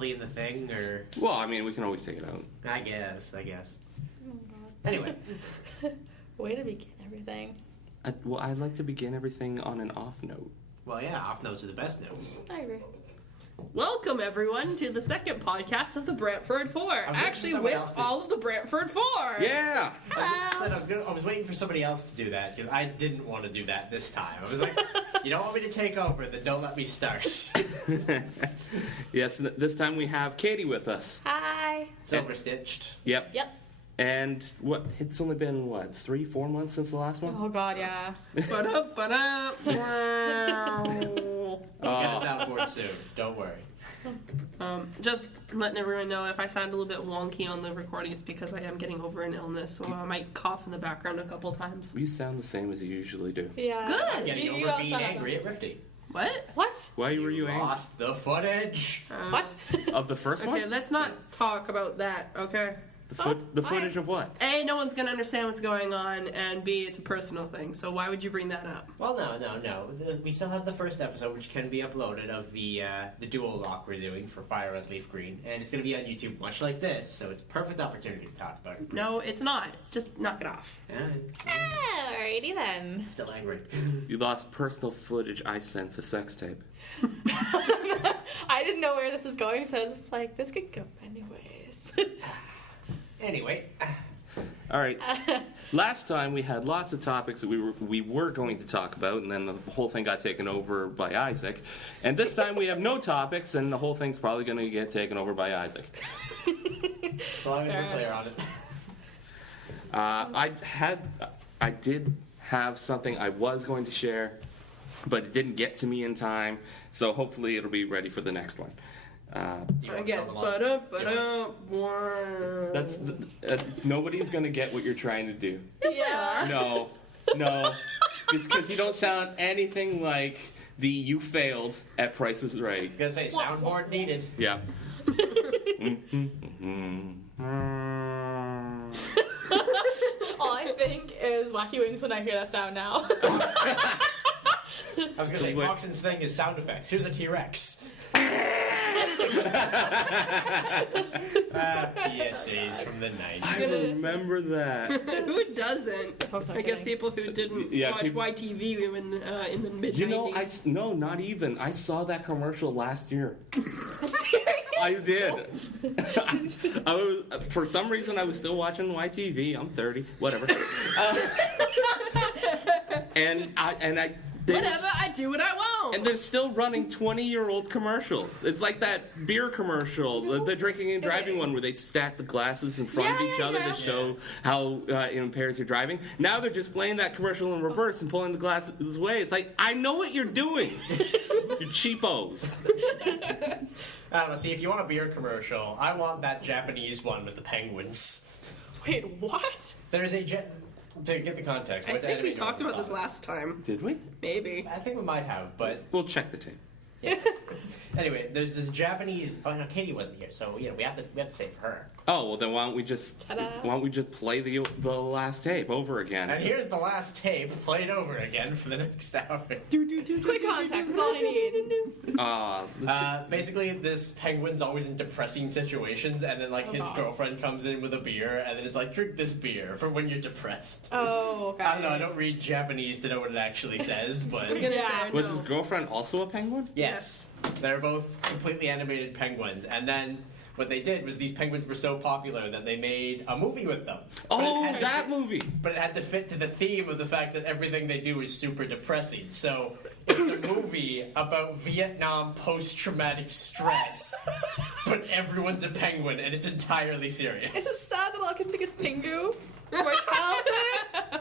easily in the thing, or? Well, I mean, we can always take it out. I guess. Oh, God. Anyway. Way to begin everything. I'd like to begin everything on an off note. Well, yeah, off notes are the best notes. I agree. Welcome, everyone, to the second podcast of the Brantfurred Four. Actually, with all of the Brantfurred Four. Yeah! I was waiting for somebody else to do that, because I didn't want to do that this time. I was like, you don't want me to take over, then don't let me start. Yes, this time we have Katie with us. Hi. Silver stitched. Yep. Yep. And it's only been, 3-4 months since the last one? Oh, God, yeah. Ba-da-ba-da. We'll get a soundboard soon. Don't worry. Just letting everyone know, if I sound a little bit wonky on the recording, it's because I am getting over an illness, so I might cough in the background a couple times. You sound the same as you usually do. Yeah. Good. I'm getting over being angry at Riffti. What? Why were you angry? Lost the footage. What? Of the first Okay, one? let's not talk about that, okay? The footage of what? A, no one's gonna understand what's going on, and B, it's a personal thing, so why would you bring that up? Well, no. We still have the first episode, which can be uploaded, of the dual lock we're doing for Fire Red Leaf Green, and it's going to be on YouTube, much like this, so it's a perfect opportunity to talk about it. No, it's not. It's just knock it off. Alrighty then. Still angry. You lost personal footage I sent a sex tape. I didn't know where this is going, so it's like, this could go anyways. Anyway. All right. Last time we had lots of topics that we were going to talk about, and then the whole thing got taken over by Isaac. And this time we have no topics, and the whole thing's probably going to get taken over by Isaac. As long as we're clear on it. I did have something I was going to share, but it didn't get to me in time, so hopefully it'll be ready for the next one. Again, That's nobody's gonna get what you're trying to do. Yeah. No, it's because you don't sound anything like the "you failed at Price is Right." Gonna say soundboard needed. Yeah. All I think is Wacky Wings when I hear that sound now. I was gonna say Foxen's thing is sound effects. Here's a T-Rex. PSAs from the 90s. I remember that. Who doesn't? I guess people who didn't watch YTV in the mid-90s. You know, no, not even. I saw that commercial last year. Serious? I did. For some reason, I was still watching YTV. I'm 30, whatever. Whatever, I do what I want. And they're still running 20-year-old commercials. It's like that beer commercial, the drinking and driving one, where they stack the glasses in front of each other to show how it impairs your driving. Now they're just playing that commercial in reverse and pulling the glasses away. It's like, I know what you're doing. You cheapos. I don't know. See, if you want a beer commercial, I want that Japanese one with the penguins. Wait, what? There's a to get the context. I think we talked about this last time. Did we? Maybe. I think we might have, but We'll check the tape. yeah. Anyway, there's this Japanese. Oh no, Katie wasn't here, so we have to say for her. Oh well, then why don't we just play the last tape over again? And here's the last tape played over again for the next hour. Quick context is all I need. Basically, this penguin's always in depressing situations, and then his girlfriend comes in with a beer, and then it's like, drink this beer for when you're depressed. Oh, okay. I don't know. I don't read Japanese to know what it actually says, but Was his girlfriend also a penguin? yes, they're both completely animated penguins, and then. What they did was these penguins were so popular that they made a movie with them. That movie! But it had to fit to the theme of the fact that everything they do is super depressing. So it's a movie about Vietnam post-traumatic stress, but everyone's a penguin, and it's entirely serious. It's sad that all I can think is Pingu from our childhood.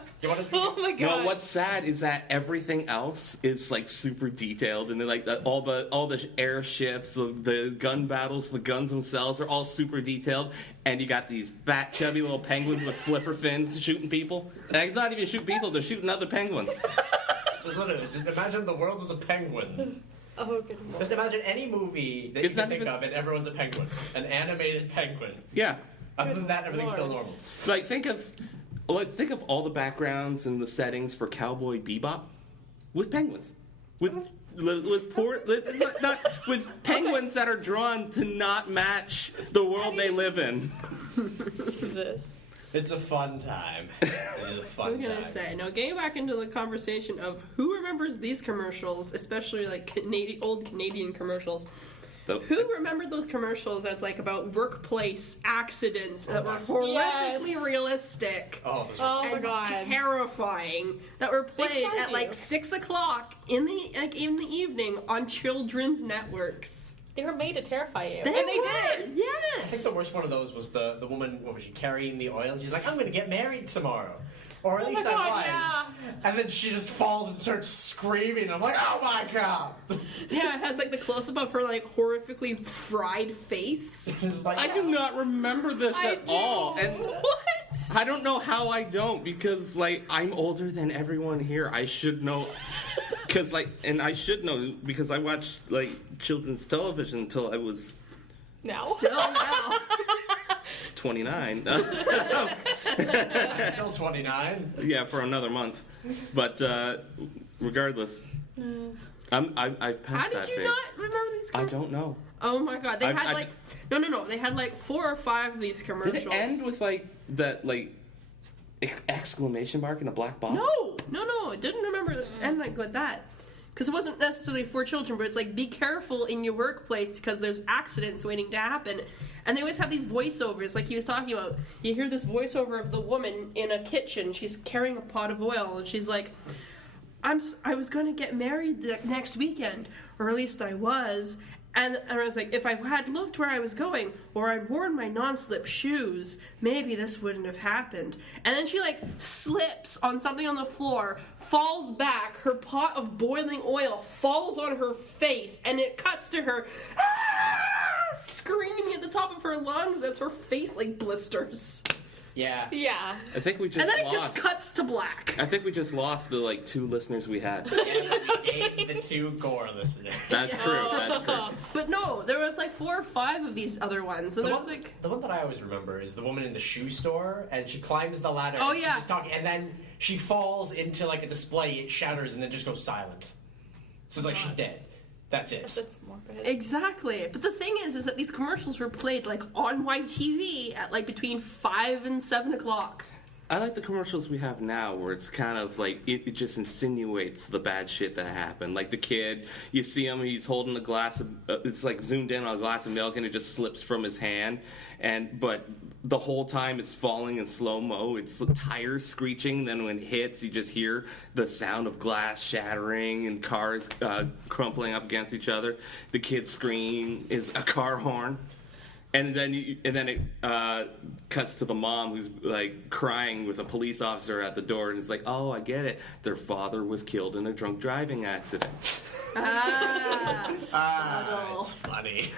Oh my god. No, what's sad is that everything else is super detailed, and all the airships, the gun battles, the guns themselves are all super detailed, and you got these fat, chubby little penguins with flipper fins shooting people. And it's not even shooting people; they're shooting other penguins. Just imagine the world was a penguin. Oh, good lord. Just imagine any movie that you can think of, and everyone's a penguin, an animated penguin. Yeah. Other than that, everything's still normal. Think of all the backgrounds and the settings for Cowboy Bebop with penguins. With with penguins that are drawn to not match the world they live in. Jesus. It's a fun time. It is a fun What time. can I say? Now, getting back into the conversation of who remembers these commercials, especially like old Canadian commercials. Who remembered those commercials that's like about workplace accidents that were horrifically realistic? Oh, those Oh my and god. terrifying, that were played start at like you. 6 o'clock in the evening on children's networks. They were made to terrify you. They and they were, did. I think Yes. the worst one of those was the woman, what was she, carrying the oil? She's like, I'm going to get married tomorrow. Or at least my I God, was. yeah. And then she just falls and starts screaming. I'm like, oh my god. Yeah, it has like the close up of her like horrifically fried face. It's like, I do not remember this I at do. all. And What? I don't know how I don't, because like I'm older than everyone here. I should know, and I should know because I watched like children's television until I was No. Still now. 29. Still 29. Yeah, for another month. But regardless, I've passed How that did you phase. not remember these I commercials? don't know. Oh my god, they I- had I- like no. They had like 4 or 5 of these Did commercials. it end with like that like exclamation mark in a black box? No. It didn't remember it end like with that. Because it wasn't necessarily for children, but it's like, be careful in your workplace because there's accidents waiting to happen. And they always have these voiceovers, like he was talking about. You hear this voiceover of the woman in a kitchen. She's carrying a pot of oil, and she's like, I was going to get married the next weekend, or at least I was. And I was like, if I had looked where I was going, or I'd worn my non-slip shoes, maybe this wouldn't have happened. And then she, like, slips on something on the floor, falls back, her pot of boiling oil falls on her face, and it cuts to her screaming at the top of her lungs as her face, like, blisters. Yeah. Yeah. I think we just And then lost. it just cuts to black. I think we just lost the like 2 listeners we had. And we gained the 2 gore listeners. That's true. That's true. But no, there was, like, 4 or 5 of these other ones. So The there's, one, like... the one that I always remember is the woman in the shoe store, and she climbs the ladder. Oh, and yeah. She's just talking, and then she falls into like a display. It shatters, and then just goes silent. So it's like she's dead. That's it. That's morbid. Exactly. But the thing is that these commercials were played, like, on YTV at, like, between 5 and 7 o'clock. I like the commercials we have now where it's kind of like it just insinuates the bad shit that happened. Like the kid, you see him, he's holding a glass of it's like zoomed in on a glass of milk and it just slips from his hand, but the whole time it's falling in slow-mo. It's tires screeching, then when it hits you just hear the sound of glass shattering and cars crumpling up against each other. The kid's scream is a car horn. And then it cuts to the mom who's like crying with a police officer at the door, and it's like, oh, I get it. Their father was killed in a drunk driving accident. Subtle. It's funny.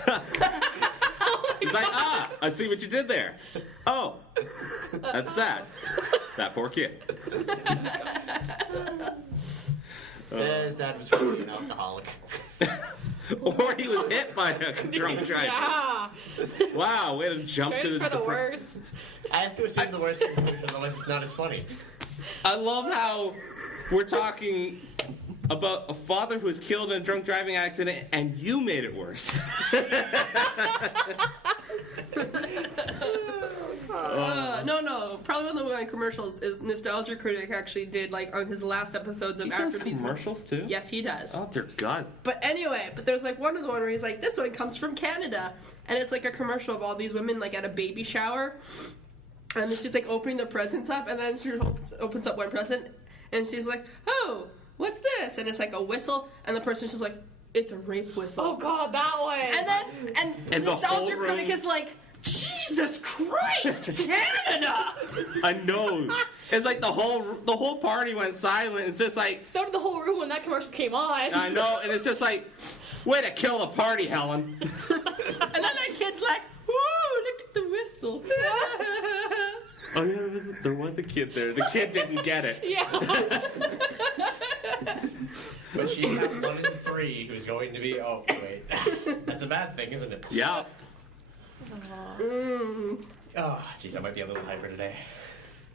It's like, I see what you did there. Oh, that's sad. That poor kid. His dad was probably an alcoholic. Or he was hit by a drunk driver. Yeah. Wow, way to jump to Straight for the the worst. I have to assume the worst conclusion, otherwise it's not as funny. I love how we're talking about a father who was killed in a drunk driving accident, and you made it worse. No. Probably one of my commercials is Nostalgia Critic actually did, like, on his last episodes of He After does These. commercials too? Yes, he does. Oh, dear God. But anyway, there's like one where he's like, this one comes from Canada, and it's like a commercial of all these women like at a baby shower, and then she's like opening the presents up, and then she opens up one present, and she's like, oh, what's this? And it's like a whistle, and the person's just like, it's a rape whistle. Oh god, that one. And then And the Nostalgia whole Critic room- is like, Jesus Christ, Canada! I know. It's like the whole party went silent. It's just like, So did the whole room when that commercial came on. I know, and it's just like, way to kill the party, Helen. And then that kid's like, woo, look at the whistle. Oh yeah, there was a kid there. The kid didn't get it. Yeah. But she had 1 in 3 who's going to be. Oh wait, that's a bad thing, isn't it? Yeah. Oh, jeez, I might be a little hyper today.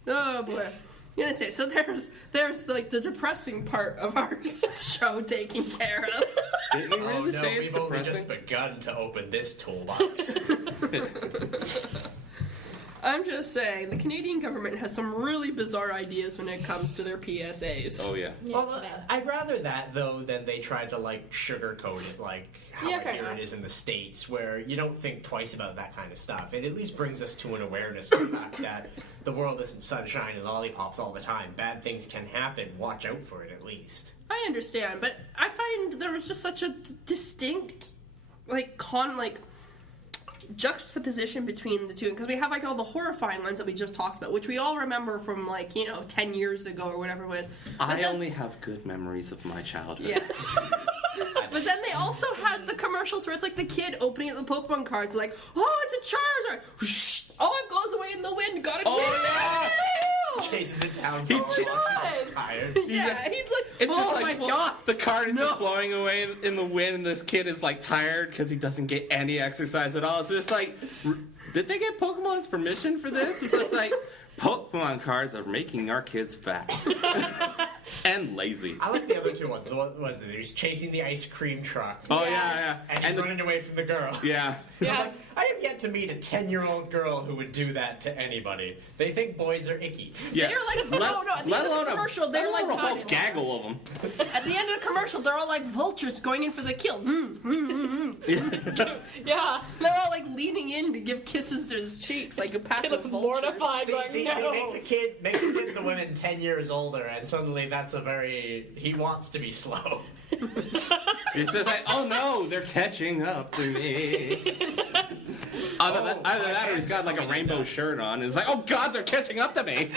Oh boy. Yeah, say so. There's like the depressing part of our show taken care of. Didn't we really no, say it's we've only depressing? just begun to open this toolbox. I'm just saying, the Canadian government has some really bizarre ideas when it comes to their PSAs. Oh yeah. Well, I'd rather that, though, than they try to, like, sugarcoat it, like how Yeah, I fair hear enough. it is in the States, where you don't think twice about that kind of stuff. It at least brings us to an awareness of the fact that the world isn't sunshine and lollipops all the time. Bad things can happen. Watch out for it, at least. I understand, but I find there was just such a distinct, juxtaposition between the two, because we have like all the horrifying ones that we just talked about, which we all remember from 10 years ago or whatever it was. I only have good memories of my childhood. Yeah. But then they also had the commercials where it's like the kid opening up the Pokemon cards, like, oh, it's a Charizard. Whoosh. Oh, it goes away in the wind. Got a Charizard. Chases it down. He Walks and gets tired. Yeah, he's like, It's oh just my like, well, god. the card is just blowing away in the wind, and this kid is like tired because he doesn't get any exercise at all. So it's like, did they get Pokemon's permission for this? It's just like, Pokemon cards are making our kids fat and lazy. I like the other two ones. The one was that he's chasing the ice cream truck. Oh Yes. yeah, And he's running away from the girl. yeah. Yes. I have yet to meet a 10-year-old girl who would do that to anybody. They think boys are icky. Yeah. They're like, no, at the end of the commercial, they're like, a whole gaggle of them. at the end of the commercial, they're all like vultures going in for the kill. Yeah. They're all like leaning in to give kisses to his cheeks, like a pack Kid of looks vultures. mortified. Going, See, no. make the kid the women 10 years older, and suddenly that's he wants to be slow. It's just like, oh no, they're catching up to me. Either that or he's got like a rainbow shirt on, and it's like, oh god, they're catching up to me.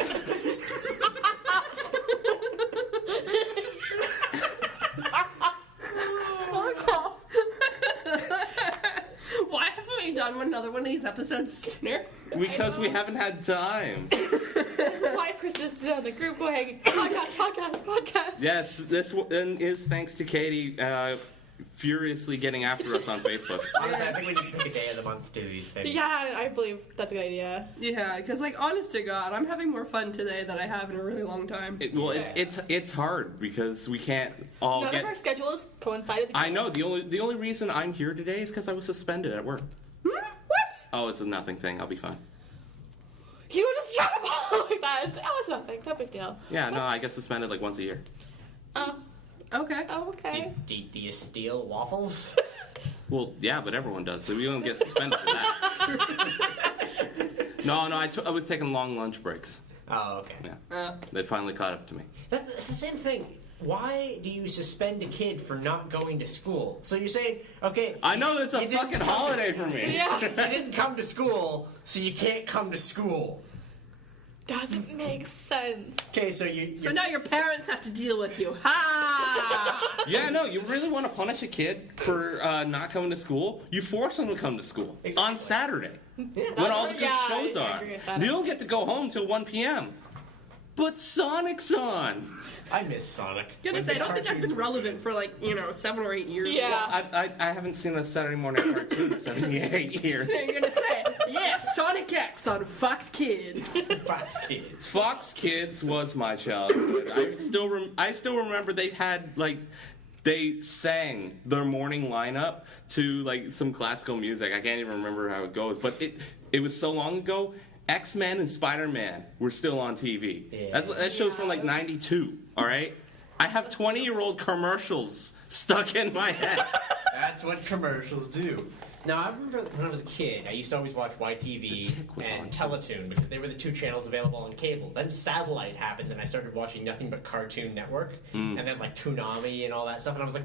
Why haven't we done another one of these episodes sooner? Because we haven't had time. This is why I persisted on the group going, podcast. Yes, this one is thanks to Katie furiously getting after us on Facebook. Honestly, I think we need to pick a day of the month to do these things. Yeah, I believe that's a good idea. Yeah, because honest to God, I'm having more fun today than I have in a really long time. It's hard because we can't all None get. of our schedules coincided. I know the only reason I'm here today is because I was suspended at work. What? Oh, it's a nothing thing. I'll be fine. You don't just drop a ball like that. It's nothing. No big deal. Yeah, no, I get suspended like once a year. Okay. Oh, okay. Do you steal waffles? Well, yeah, but everyone does, so we don't get suspended for that. No, I was taking long lunch breaks. Oh, okay. Yeah, they finally caught up to me. It's the same thing. Why do you suspend a kid for not going to school? So you're saying, okay... I know it's a you didn't fucking come- holiday for me. Yeah. You didn't come to school, so you can't come to school. Doesn't make sense. Okay, so So now your parents have to deal with you. Ha! Yeah, no, you really want to punish a kid for not coming to school? You force them to come to school Exactly. on Saturday Yeah. when all the good Yeah, shows I are. agree with that. You don't get to go home till 1 p.m. But Sonic's on. I miss Sonic. Goodness, When I the don't think that's cartoons been were relevant for 7 or 8 years. Yeah. I haven't seen a Saturday morning cartoon in 78 years. You're gonna say, yes, Sonic X on Fox Kids. good. Fox Kids. Fox Kids was my childhood. I still remember they sang their morning lineup to some classical music. I can't even remember how it goes, but it was so long ago. X-Men and Spider-Man were still on TV. Yeah. That show's from 92, all right? I have 20-year-old commercials stuck in my head. That's what commercials do. Now, I remember when I was a kid, I used to always watch YTV Tick was and on. Teletoon because they were the two channels available on cable. Then satellite happened, and I started watching nothing but Cartoon Network, and then Toonami and all that stuff, and I was like,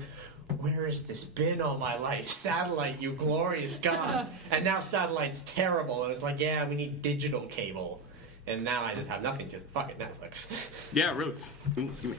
where has this been all my life? Satellite, you glorious God. And now satellite's terrible, and it's like, yeah, we need digital cable. And now I just have nothing because fuck it, Netflix. Yeah, really. Ooh, excuse me.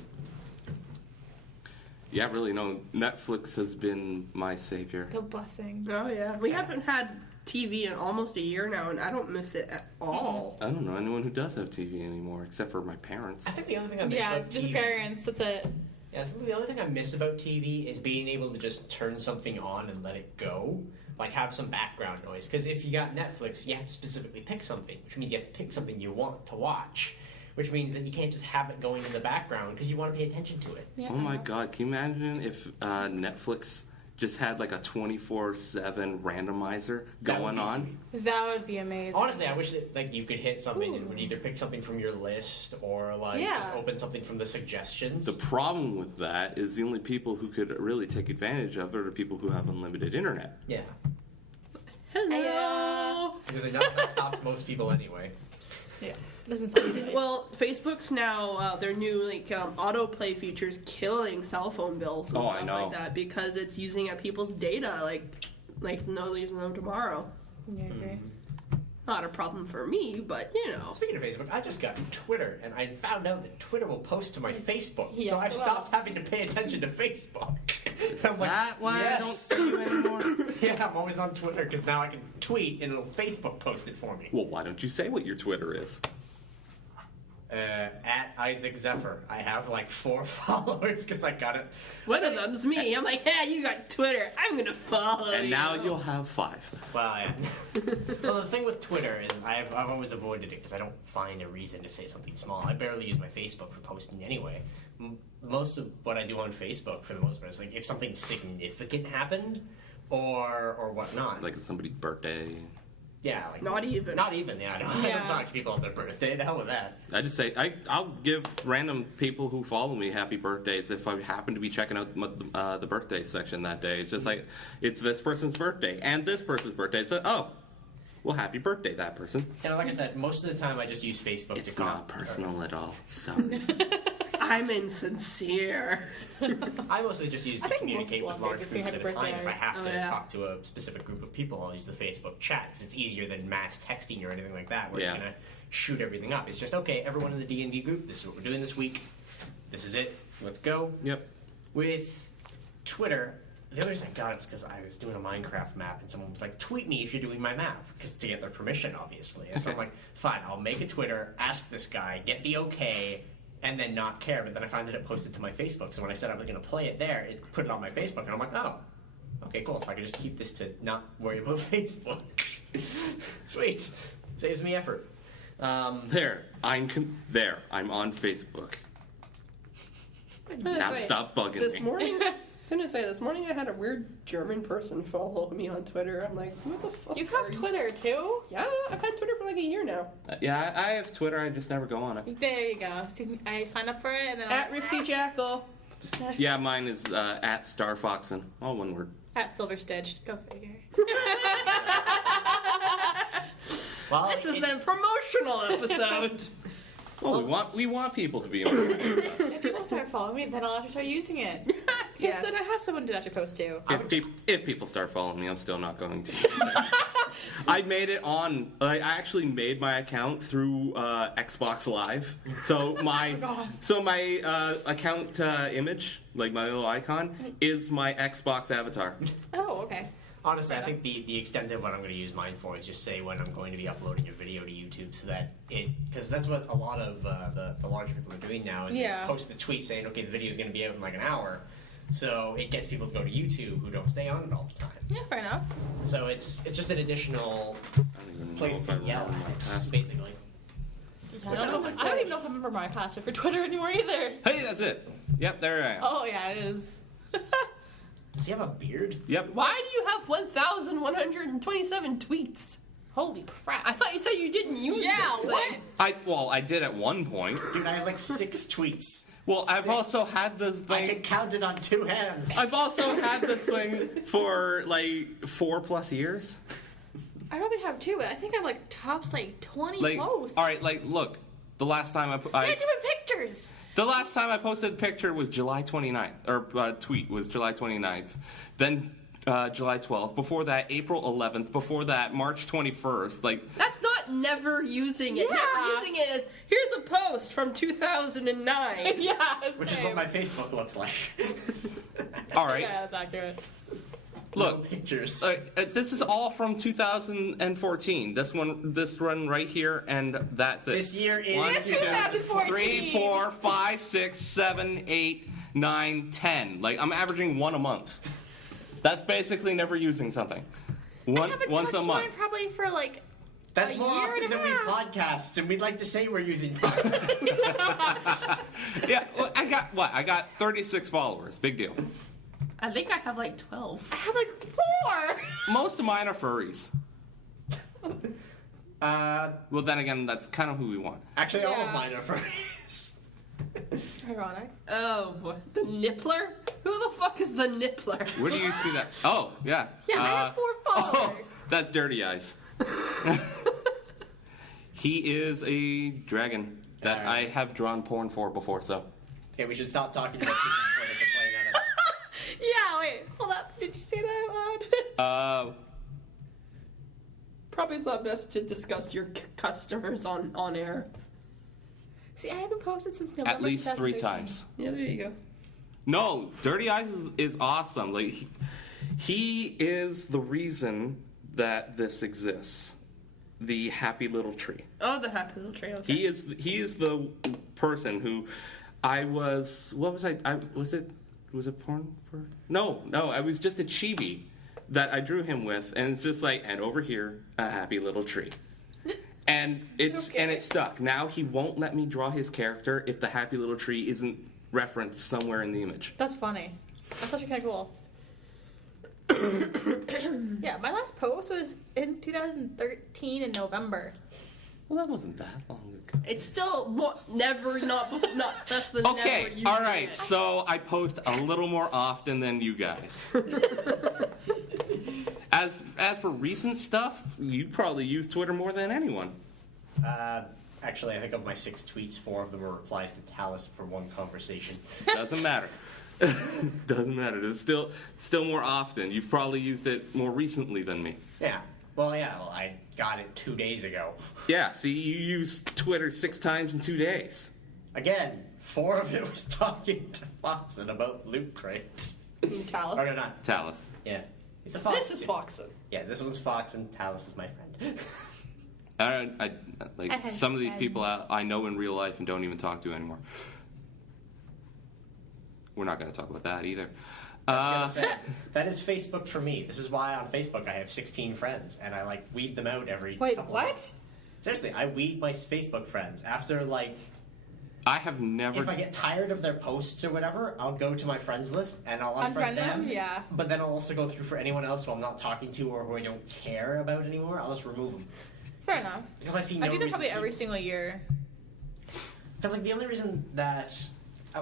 Yeah, really, no. Netflix has been my savior. The blessing. Oh, yeah. We haven't had TV in almost a year now, and I don't miss it at all. I don't know anyone who does have TV anymore, except for my parents. I think the other thing I miss Yeah, about just TV parents. That's it. Yeah, I think the only thing I miss about TV is being able to just turn something on and let it go. Like, have some background noise. Because if you got Netflix, you have to specifically pick something, which means you have to pick something you want to watch. which means that you can't just have it going in the background because you want to pay attention to it. Yeah, Oh my God! Can you imagine if Netflix just had like a 24/7 randomizer That would going be on? sweet. That would be amazing. Honestly, I wish that like you could hit something and it would either pick something from your list or like Yeah. just open something from the suggestions. The problem with that is the only people who could really take advantage of it are the people who have unlimited internet. Yeah, Hello. because that stops most people anyway. Yeah. Doesn't sound good. Well, Facebook's now their new autoplay features killing cell phone bills and Oh, I stuff know. like that because it's using up people's data like no using them tomorrow. Yeah, I agree. Not a problem for me, but you know. Speaking of Facebook, I just got Twitter, and I found out that Twitter will post to my Facebook, Yes, so I've well. stopped having to pay attention to Facebook. Is I'm like, that why yes. I don't see you anymore? Yeah, I'm always on Twitter because now I can tweet and it'll Facebook post it for me. Well, why don't you say what your Twitter is? At Isaac Zephyr, I have like 4 followers because I got it. One of them's me. I'm like, yeah, you got Twitter. I'm gonna follow And you. now you'll have 5. Well, yeah. Well, the thing with Twitter is I've always avoided it because I don't find a reason to say something small. I barely use my Facebook for posting anyway. Most of what I do on Facebook, for the most part, is like if something significant happened or whatnot. Like it's somebody's birthday. Yeah, like Not even. Not even. Yeah, I don't Yeah. talk to people on their birthday. The hell with that. I just say I'll give random people who follow me happy birthdays if I happen to be checking out the birthday section that day. It's just like it's this person's birthday and this person's birthday. So well, happy birthday, that person. And like I said, most of the time I just use Facebook It's to not personal at all. Sorry. I'm insincere. I mostly just use I to think communicate most with large bloggers say groups at happy a time. If birthday. I have to Oh, yeah. talk to a specific group of people, I'll use the Facebook chat because it's easier than mass texting or anything like that, where Yeah. it's gonna shoot everything up. It's just okay. Everyone in the D&D group, this is what we're doing this week. This is it. Let's go. Yep. With Twitter, the other reason I got it was because I was doing a Minecraft map and someone was like, tweet me if you're doing my map, because to get their permission, obviously. And so I'm like, fine, I'll make a Twitter, ask this guy, get the okay, and then not care. But then I find that it posted to my Facebook, so when I said I was going to play it there, it put it on my Facebook, and I'm like, oh, okay, cool. So I can just keep this to not worry about Facebook. Sweet. Saves me effort. There, I'm on Facebook. Now stop bugging This me. morning, I was gonna say, this morning I had a weird German person follow me on Twitter. I'm like, who the fuck You are have Twitter too? Yeah, I've had Twitter for like a year now. Yeah, I have Twitter. I just never go on it. There you go. See, I signed up for it and then At Riffti Jackal. Yeah, mine is at Starfoxen. All one word. at Silver Stitched. Go figure. Well, This is the promotional episode. Well, we want people to be involved. If people start following me, then I'll have to start using it. Because Yes. then I have someone to actually post to. If people start following me, I'm still not going to use it. I made it on. I actually made my account through Xbox Live. So my account image, like my little icon, is my Xbox avatar. Oh, okay. honestly, I think the extent of what I'm going to use mine for is just say when I'm going to be uploading a video to YouTube, so that because that's what a lot of the larger people are doing now is Yeah. they post the tweet saying, okay, the video is going to be out in like an hour, so it gets people to go to YouTube who don't stay on it all the time. Yeah, fair enough. So it's just an additional I don't even know place if to I yell remember my at, password. basically. I don't even know if I remember my password for Twitter anymore either. Hey, that's it. Yep, there I am. Oh yeah, it is. Does he have a beard? Yep. Why do you have 1,127 tweets? Holy crap! I thought you said you didn't use this thing. I did at one point. Dude, I have like 6 tweets. Well, I've 6. also had this I can thing. count it on 2 hands. I've also had this thing for like 4+ years. I probably have too, but I think I'm like tops like 20 Like, posts. all right, like look, the last time You're doing pictures. the last time I posted a picture was July 29th, or tweet was July 29th. Then July 12th. Before that, April 11th. Before that, March 21st. Like, That's not never using it. Yeah. Never using it is, here's a post from 2009. Yeah, Which is what my Facebook looks like. all right, Yeah, that's accurate. No look. pictures. This is all from 2014. This run right here, and that's it. This year is 1, 2, 2014. 3, 4, 5, 6, 7, 8, 9, 10. Like, I'm averaging 1 a month. That's basically never using something. I haven't Once touched a month. mine probably for like That's A more year often and a than we half. podcasts, and we'd like to say we're using podcasts. Yeah, well, I got 36 followers. Big deal. I think I have like 12. I have like 4. Most of mine are furries. Well, then again, that's kind of who we want. Actually, all Yeah. of mine are furries. Ironic. Oh boy, the nippler? Who the fuck is the nippler? Where do you see that? Oh, yeah. Yeah, I have 4 followers. Oh, that's Dirty Eyes. He is a dragon that Alright. I have drawn porn for before, so. Okay, we should stop talking about people before they complain at us. Yeah, wait, hold up. Did you say that out loud? Probably it's not best to discuss your customers on air. See, I haven't posted since November. At least 3 2013. times. Yeah, there you go. No, Dirty Eyes is awesome. Like he is the reason that this exists. The happy little tree. Oh, the happy little tree. Okay. He is the person who I was. What was I? Was it porn for? No. I was just a chibi that I drew him with, and it's just like, and over here, a happy little tree. And it stuck. Now he won't let me draw his character if the happy little tree isn't referenced somewhere in the image. That's funny. That's actually kind of cool. Yeah, my last post was in 2013 in November. Well, that wasn't that long ago. It's still not less than Okay, never using all right. it. So I post a little more often than you guys. As for recent stuff, you probably use Twitter more than anyone. Actually, I think of my 6 tweets, 4 of them were replies to Talus for one conversation. Doesn't matter. Doesn't matter. It's still more often. You've probably used it more recently than me. Yeah. Well, I got it 2 days ago. Yeah. See, you used Twitter 6 times in 2 days. Again, 4 of it was talking to Foxen about loot crates. You mean Talus? Or no, not. Talus. Yeah. He's a Foxen. This is Foxen. Yeah, this one's Foxen. Talus is my friend. I like I have some of these friends. people I know in real life and don't even talk to anymore. We're not going to talk about that either. I was gonna say, that is Facebook for me. This is why on Facebook I have 16 friends, and I weed them out every. Wait, couple what? months. Seriously, I weed my Facebook friends after I have never. if I get tired of their posts or whatever, I'll go to my friends list and I'll Unfriend unfriend them? Yeah. But then I'll also go through for anyone else who I'm not talking to or who I don't care about anymore. I'll just remove them Fair enough. because I see no I do that reason probably to every keep- single year. Because the only reason that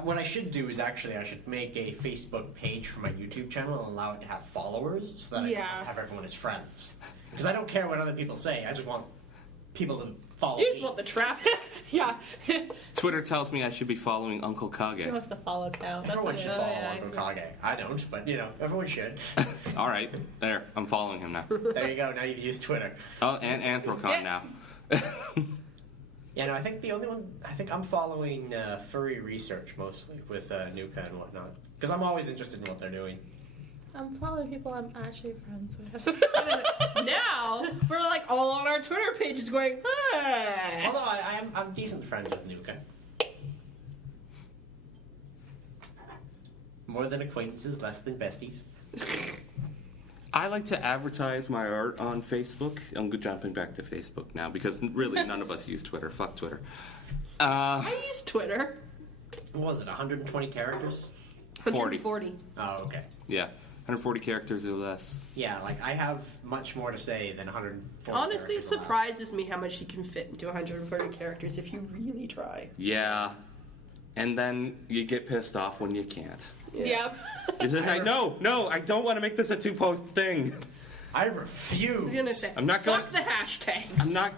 what I should do is actually I should make a Facebook page for my YouTube channel and allow it to have followers so that I Yeah. can have everyone as friends. Because I don't care what other people say. I just want people to follow You just me. want the traffic. Yeah. Twitter tells me I should be following Uncle You Kage. must have followed now. That's Everyone what should it is. follow Yeah, Uncle exactly. Kage. I don't, but everyone should. All right, there. I'm following him now. There you go. Now you've used Twitter. Oh, and Anthrocon now. Yeah, no, I think the only one I think I'm following furry research mostly with Nuka and whatnot because I'm always interested in what they're doing. I'm following people I'm actually friends with. Now we're all on our Twitter pages going, hey. Although I'm decent friends with Nuka. More than acquaintances, less than besties. I like to advertise my art on Facebook. I'm jumping back to Facebook now because really none of us use Twitter. Fuck Twitter. I use Twitter. What was it? 120 characters? 140. Oh, okay. Yeah, 140 characters or less. Yeah, I have much more to say than 140. Honestly, it characters allowed. surprises me how much you can fit into 140 characters if you really try. Yeah, and then you get pissed off when you can't. Yep. It's just like, no, I don't want to make this a 2-post thing. I I was refuse. gonna say, I'm not fuck going- the hashtags. I'm not.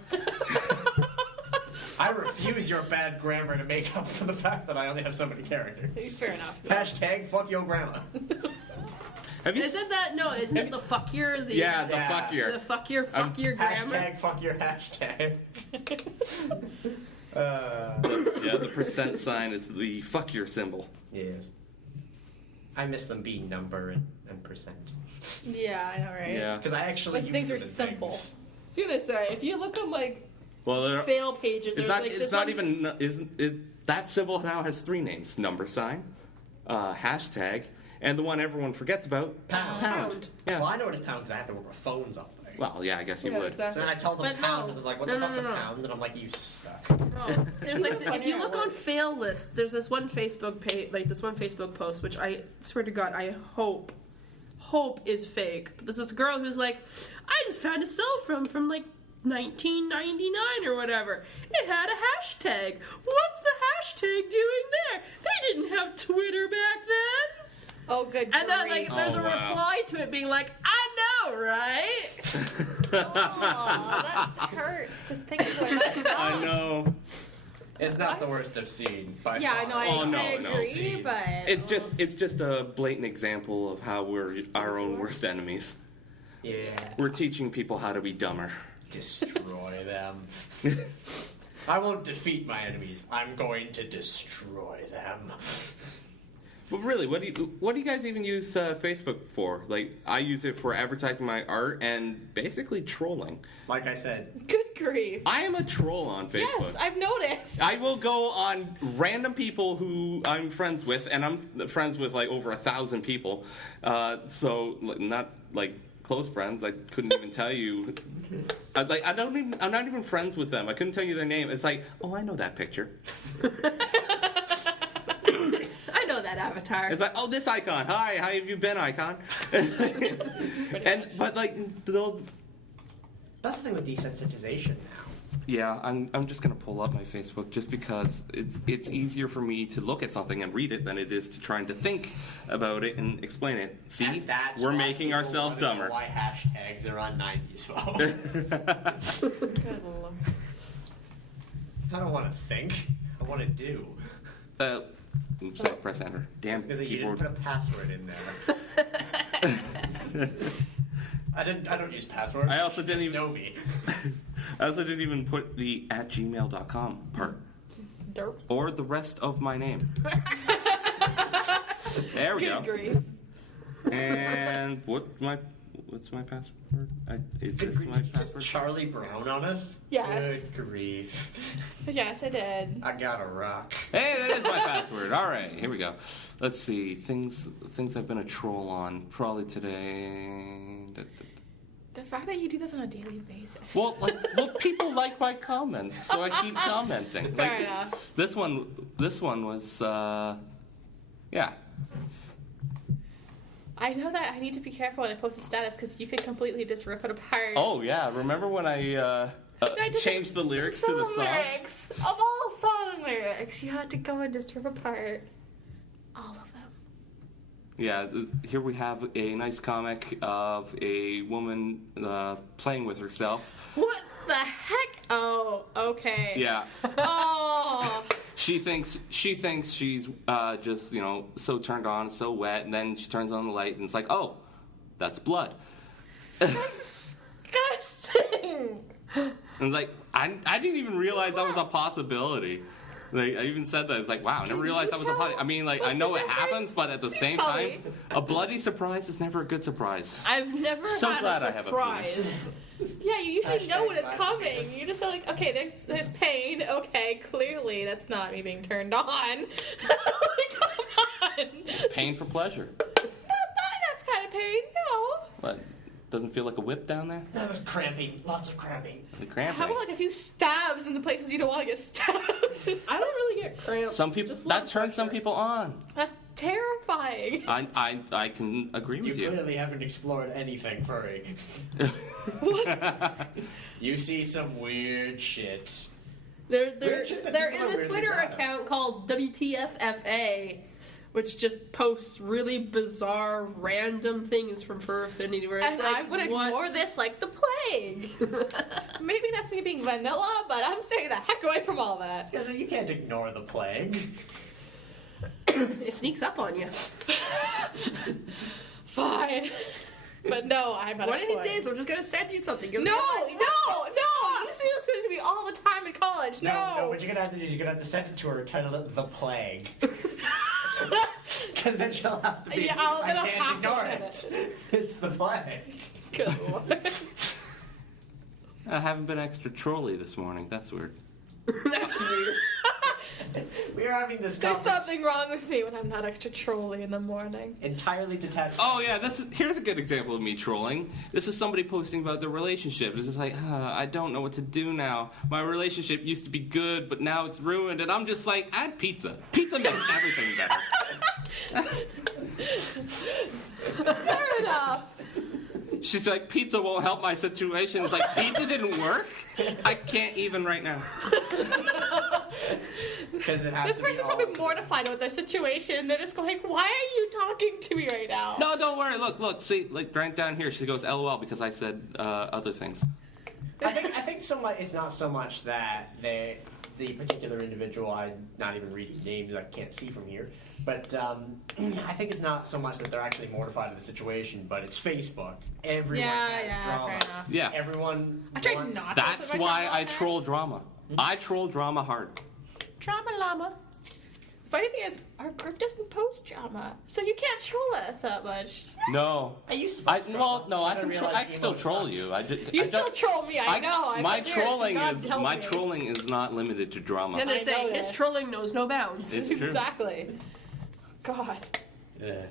I refuse your bad grammar to make up for the fact that I only have so many characters. Fair enough. Hashtag fuck your grandma. Have you? Isn't it the fuck your? The, Yeah, the Yeah. fuck your. The fuck your grammar. Hashtag fuck your hashtag. Yeah, the percent sign is the fuck your symbol. Yes. I miss them being number and percent. Yeah, I know, right? Yeah. Because I actually Like, use things them are as simple. things. I was gonna say, if you look on Well, there, fail pages, it's there's not. this It's not one- even. Isn't it? That symbol now has 3 names: number sign, hashtag, and the one everyone forgets about. Pound. Pound. Yeah. Well, I know what it's pound because I have to work with phones all day. Well, yeah, I guess you Yeah, would. exactly. So then I tell them But pound, no. and they're like, what No, the no, fuck's no, a no. pound? And I'm like, you suck. No. There's like if you look on fail lists, there's this one Facebook page, like this one Facebook post, which I swear to God, I hope is fake. But there's this girl who's like, I just found a cell phone from like 1999 or whatever. It had a hashtag. What's the hashtag doing there? They didn't have Twitter back then. Oh, good. And then like grief. there's Oh, a wow. reply to it being like, I know, right? Aw, that hurts to think about. I know. It's not the worst I've seen by Yeah, far. I know. I, Oh, no, I no. agree, but It's just a blatant example of how we're our own worst enemies. Yeah. We're teaching people how to be dumber. Destroy them. I won't defeat my enemies. I'm going to destroy them. But really, what do you guys even use Facebook for? Like, I use it for advertising my art and basically trolling. Like I said, good grief. I am a troll on Facebook. Yes, I've noticed. I will go on random people who I'm friends with, and I'm friends with like over 1,000 people. So not like close friends. I couldn't even tell you. I'm not even friends with them. I couldn't tell you their name. It's like, oh, I know that picture. I know that avatar. It's like, oh, this icon. Hi, how have you been, icon? But like, they'll. that's the thing with desensitization now. Yeah, I'm just gonna pull up my Facebook just because it's easier for me to look at something and read it than it is to trying to think about it and explain it. See, And that's we're why making people ourselves wanna know dumber. Why hashtags are on 90s phones? Good lord. I don't want to think. I want to do. Oops, I press enter. Damn Because you keyboard. didn't put a password in there. I don't use passwords. I also didn't Just even- know me. I also didn't even put the @gmail.com part Derp. or the rest of my name. There we Good go. grief. And what's my password? Is this my Just password? Charlie Brown on us? Yes. Good grief. Yes, I did. I got a rock. Hey, that is my password. All right, here we go. Let's see things I've been a troll on probably today. The fact that you do this on a daily basis. Well, people like my comments, so I keep commenting. Fair Like, enough. This one was, yeah. I know that I need to be careful when I post a status because you could completely just rip it apart. Oh yeah, remember when I did changed the lyrics to the song? Lyrics. Of all song lyrics, you had to go and just rip apart all of them. Yeah, here we have a nice comic of a woman playing with herself. What the heck? Oh, okay. Yeah. Oh. She thinks she's just, so turned on, so wet, and then she turns on the light and it's like, oh, that's blood. That's disgusting. And like, I didn't even realize that was a possibility. Like, I even said that. It's like, wow, I never realized that was a possibility. I mean, like, I What's know the it happens, difference? but at the Please same tell time, me. a bloody surprise is never a good surprise. I've never So had glad a I have a surprise. Yeah, you usually know when it's Hashtag coming. blackface. You just go like, okay, there's pain. Okay, clearly that's not me being turned on. Like, come on. Pain for pleasure. Not that kind of pain, no. But doesn't feel like a whip down there? That was cramping. Lots of cramping. The cramping. How about like a few stabs in the places you don't want to get stabbed? I don't really get cramps. Some people just that love turns some pressure. people on. That's terrifying. I can agree You with you. clearly haven't explored anything furry. You see some weird shit. There Just that is people are a weirdly Twitter bad at. account called WTFFA, which just posts really bizarre, random things from Fur Affinity. Where it's And like, I'm gonna what? ignore this like the plague. Maybe that's me being vanilla, but I'm staying the heck away from all that. Because you can't ignore the plague. It sneaks up on you. Fine. But no, I'm not. One of these days, we're just gonna send you something. You're No, gonna be like, no! You see this to me all the time in college. No, what you're gonna have to do is you're gonna have to send it to her and title it The Plague. Because then she'll have to be, Yeah, I then I'll can't have to ignore put it. It's The Plague. Good lord. I haven't been extra trolly this morning. That's weird. That's weird. We're having this There's something wrong with me when I'm not extra trolly in the morning. entirely detached. Oh yeah, here's a good example of me trolling. This is somebody posting about their relationship. It's just like, I don't know what to do now. My relationship used to be good, but now it's ruined, and I'm just like, add pizza. Pizza makes everything better. Fair enough. She's like, pizza won't help my situation. It's like, pizza didn't work? I can't even right now. Because it has This to be person's all- probably mortified with their situation, and they're just going, why are you talking to me right now? No, don't worry. Look. See, like right down here, she goes, LOL, because I said other things. I think so much. It's not so much that the particular individual. I'm not even reading names. I can't see from here. But I think it's not so much that they're actually mortified of the situation, but it's Facebook. Everyone has drama. fair enough. Yeah. Everyone. I tried wants- not to. That's put my why drama I on there. troll drama. I troll drama hard. Drama llama. Funny thing is, our group doesn't post drama, so you can't troll us that much. No. I used to. post drama. I Then can realized I can still emo troll sucks. you. You I still don't- troll me, I know. I've my been here, so trolling God is help my me. trolling is not limited to drama. I'm gonna I say know his this. trolling knows no bounds. It's true. Exactly. God. Yeah.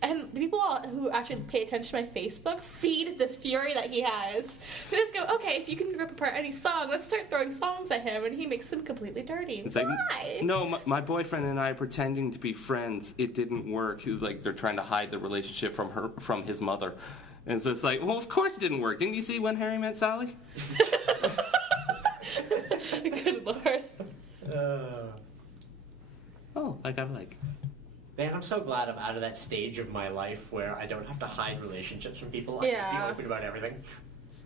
And people who actually pay attention to my Facebook feed this fury that he has. They just go, okay, if you can rip apart any song, let's start throwing songs at him, and he makes them completely dirty. It's like, Why? no, my boyfriend and I are pretending to be friends. It didn't work. It was like they're trying to hide the relationship from his mother. And so it's like, well, of course it didn't work. Didn't you see When Harry Met Sally? Good lord. Oh, like I like. Man, I'm so glad I'm out of that stage of my life where I don't have to hide relationships from people. I can just be Yeah. open about everything.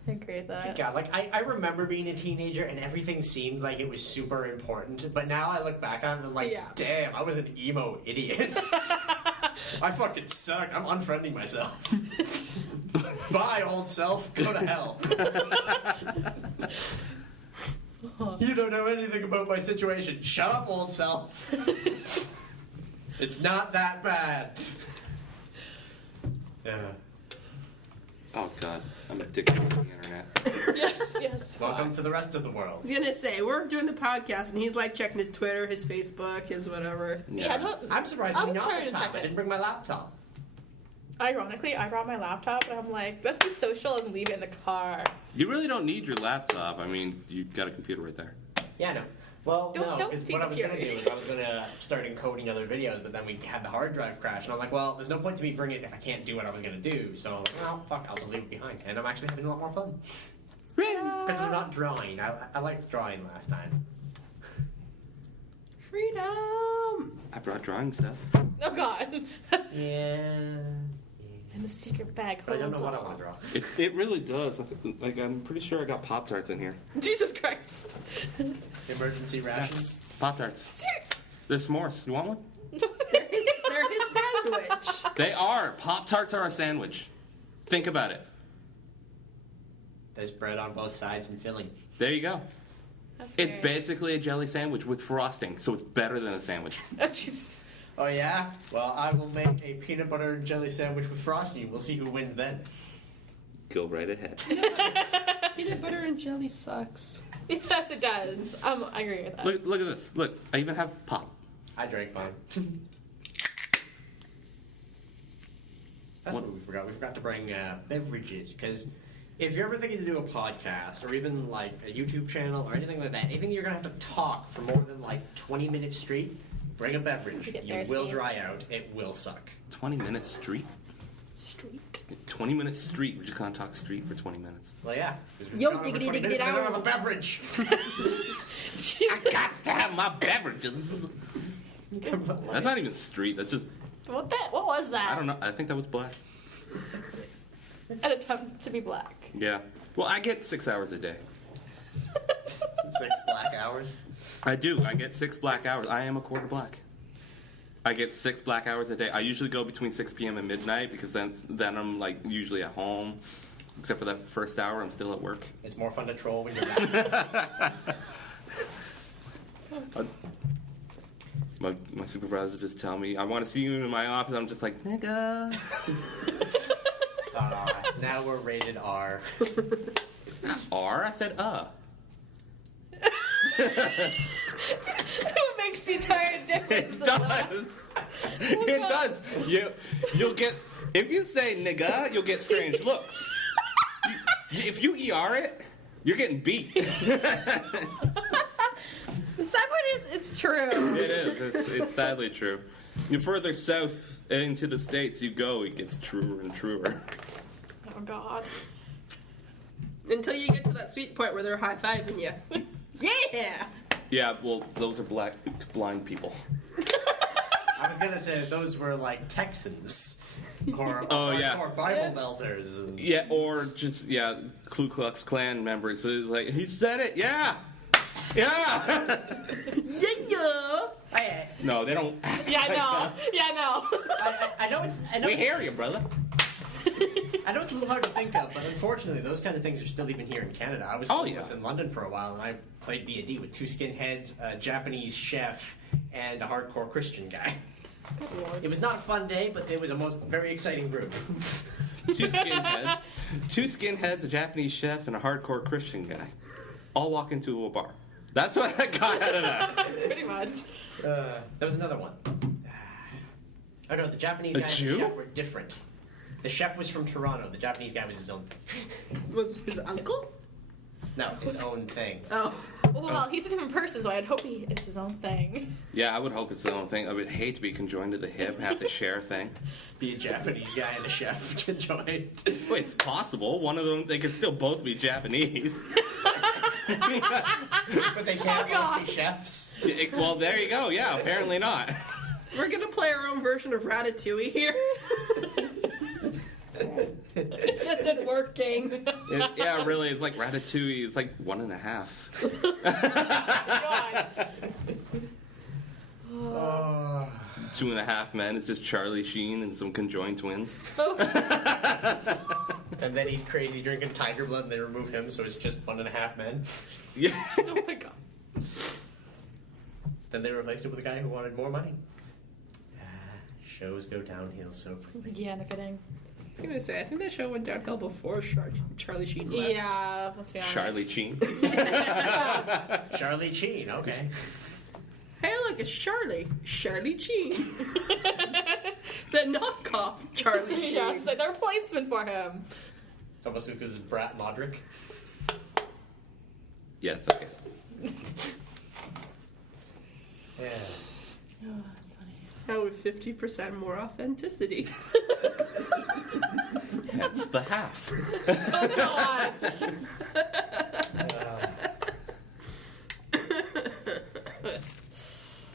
I agree with that. God, like I remember being a teenager and everything seemed like it was super important, but now I look back on it and I'm like, Yeah. damn, I was an emo idiot. I fucking suck. I'm unfriending myself. Bye, old self. Go to hell. You don't know anything about my situation. Shut up, old self. It's not that bad. Yeah. Oh God, I'm addicted to the internet. Yes, yes. Welcome to the rest of the world. I was gonna say, we're doing the podcast, and he's like checking his Twitter, his Facebook, his whatever. Yeah, don't, I'm surprised I'm we not trying this to time. check I it. didn't bring my laptop. Ironically, I brought my laptop, and I'm like, let's be social and leave it in the car. You really don't need your laptop. I mean, you've got a computer right there. Yeah, no. Well, Don't- no, don't because feed what the I was going to fury. do is I was going to start encoding other videos, but then we had the hard drive crash, and I'm like, well, there's no point to me bringing it if I can't do what I was going to do. So I was like, well, fuck, I'll just leave it behind. And I'm actually having a lot more fun. Because I'm not drawing. I liked drawing last time. Freedom! I brought drawing stuff. Oh God. Yeah. And the secret bag But I holds don't know what I all. want to draw. It really does. Like I'm pretty sure I got Pop-Tarts in here. Jesus Christ. Emergency rations. Pop-Tarts. They're s'mores. You want one? They're his sandwich. They are. Pop-Tarts are a sandwich. Think about it. There's bread on both sides and filling. There you go. That's It's weird. basically a jelly sandwich with frosting, so it's better than a sandwich. Oh, jeez. Oh, yeah? Well, I will make a peanut butter and jelly sandwich with frosting. We'll see who wins then. Go right ahead. Peanut butter and jelly sucks. Yes, it does. I agree with that. Look at this. Look, I even have pop. I drank mine. That's what we forgot. We forgot to bring beverages, because if you're ever thinking to do a podcast or even like a YouTube channel or anything like that, anything you're gonna have to talk for more than like 20 minutes straight, bring a beverage. You get You thirsty. will dry out. It will suck. 20 minutes street? Street. 20 minutes street. We're just gonna talk street for 20 minutes. Well, yeah. 'cause if it's Yo, gone over diggity 20 diggity minutes, I don't down. have a beverage. I got to have my beverages. That's not even street. That's just, What was that? I don't know. I think that was black. An attempt to be black. Yeah. Well, I get 6 hours a day. 6 black hours. I do. I get 6 black hours. I am a quarter black. I get 6 black hours a day. I usually go between 6 p.m. and midnight because then I'm like usually at home. Except for that first hour, I'm still at work. It's more fun to troll when you're back. My supervisor just tell me, I want to see you in my office. I'm just like, nigga. Now we're rated R. R? I said, What makes you turn difference. It does. It does. You'll get, if you say nigga, you'll get strange looks. If you ER it, you're getting beat. The sad part is, it's true. It is. It's sadly true. The further south into the States you go, it gets truer and truer. Oh, God. Until you get to that sweet point where they're high-fiving you. Yeah! Yeah, well, those are blind people. I was gonna say those were like Texans. Or Bible belters. And... Yeah, or just, Ku Klux Klan members. It's like, he said it, yeah! Yeah! Yeah! No, they don't. Yeah, no. Yeah, no. I know it's. We hear you, brother. I know it's a little hard to think of, but unfortunately, those kind of things are still even here in Canada. I was in London for a while, and I played D&D with 2 skinheads, a Japanese chef, and a hardcore Christian guy. Good Lord. It was not a fun day, but it was a very exciting group. 2 skinheads, a Japanese chef, and a hardcore Christian guy. All walk into a bar. That's what I got out of that. Pretty much. There was another one. Oh no, the Japanese guy and the chef were different. The chef was from Toronto. The Japanese guy was his own thing. Was his uncle? No, his own thing. Oh. Well, he's a different person, so I'd hope it's his own thing. Yeah, I would hope it's his own thing. I would hate to be conjoined to the hip and have to share a thing. Be a Japanese guy and a chef conjoined. Well, it's possible. One of them, they could still both be Japanese. But they can't both be chefs. Well, there you go. Yeah, apparently not. We're gonna play our own version of Ratatouille here. This isn't working. Yeah, really, it's like Ratatouille. It's like 1.5. Oh. 2.5 men is just Charlie Sheen and some conjoined twins. And then he's crazy drinking tiger blood, and they remove him, so it's just 1.5 men. Yeah. Oh my God. Then they replaced it with a guy who wanted more money. Shows go downhill so quickly. Yeah, no kidding. I was gonna say, I think that show went downhill before Charlie Sheen left. Yeah, let's be honest. Charlie Sheen. Charlie Sheen, okay. Hey, look, it's Charlie Sheen. The knockoff Charlie Sheen. Yeah, it's like the replacement for him. It's almost as good as Brat Modric. Yeah, it's okay. Yeah. Oh, that's funny. Now with 50% more authenticity. That's the half. Oh, God.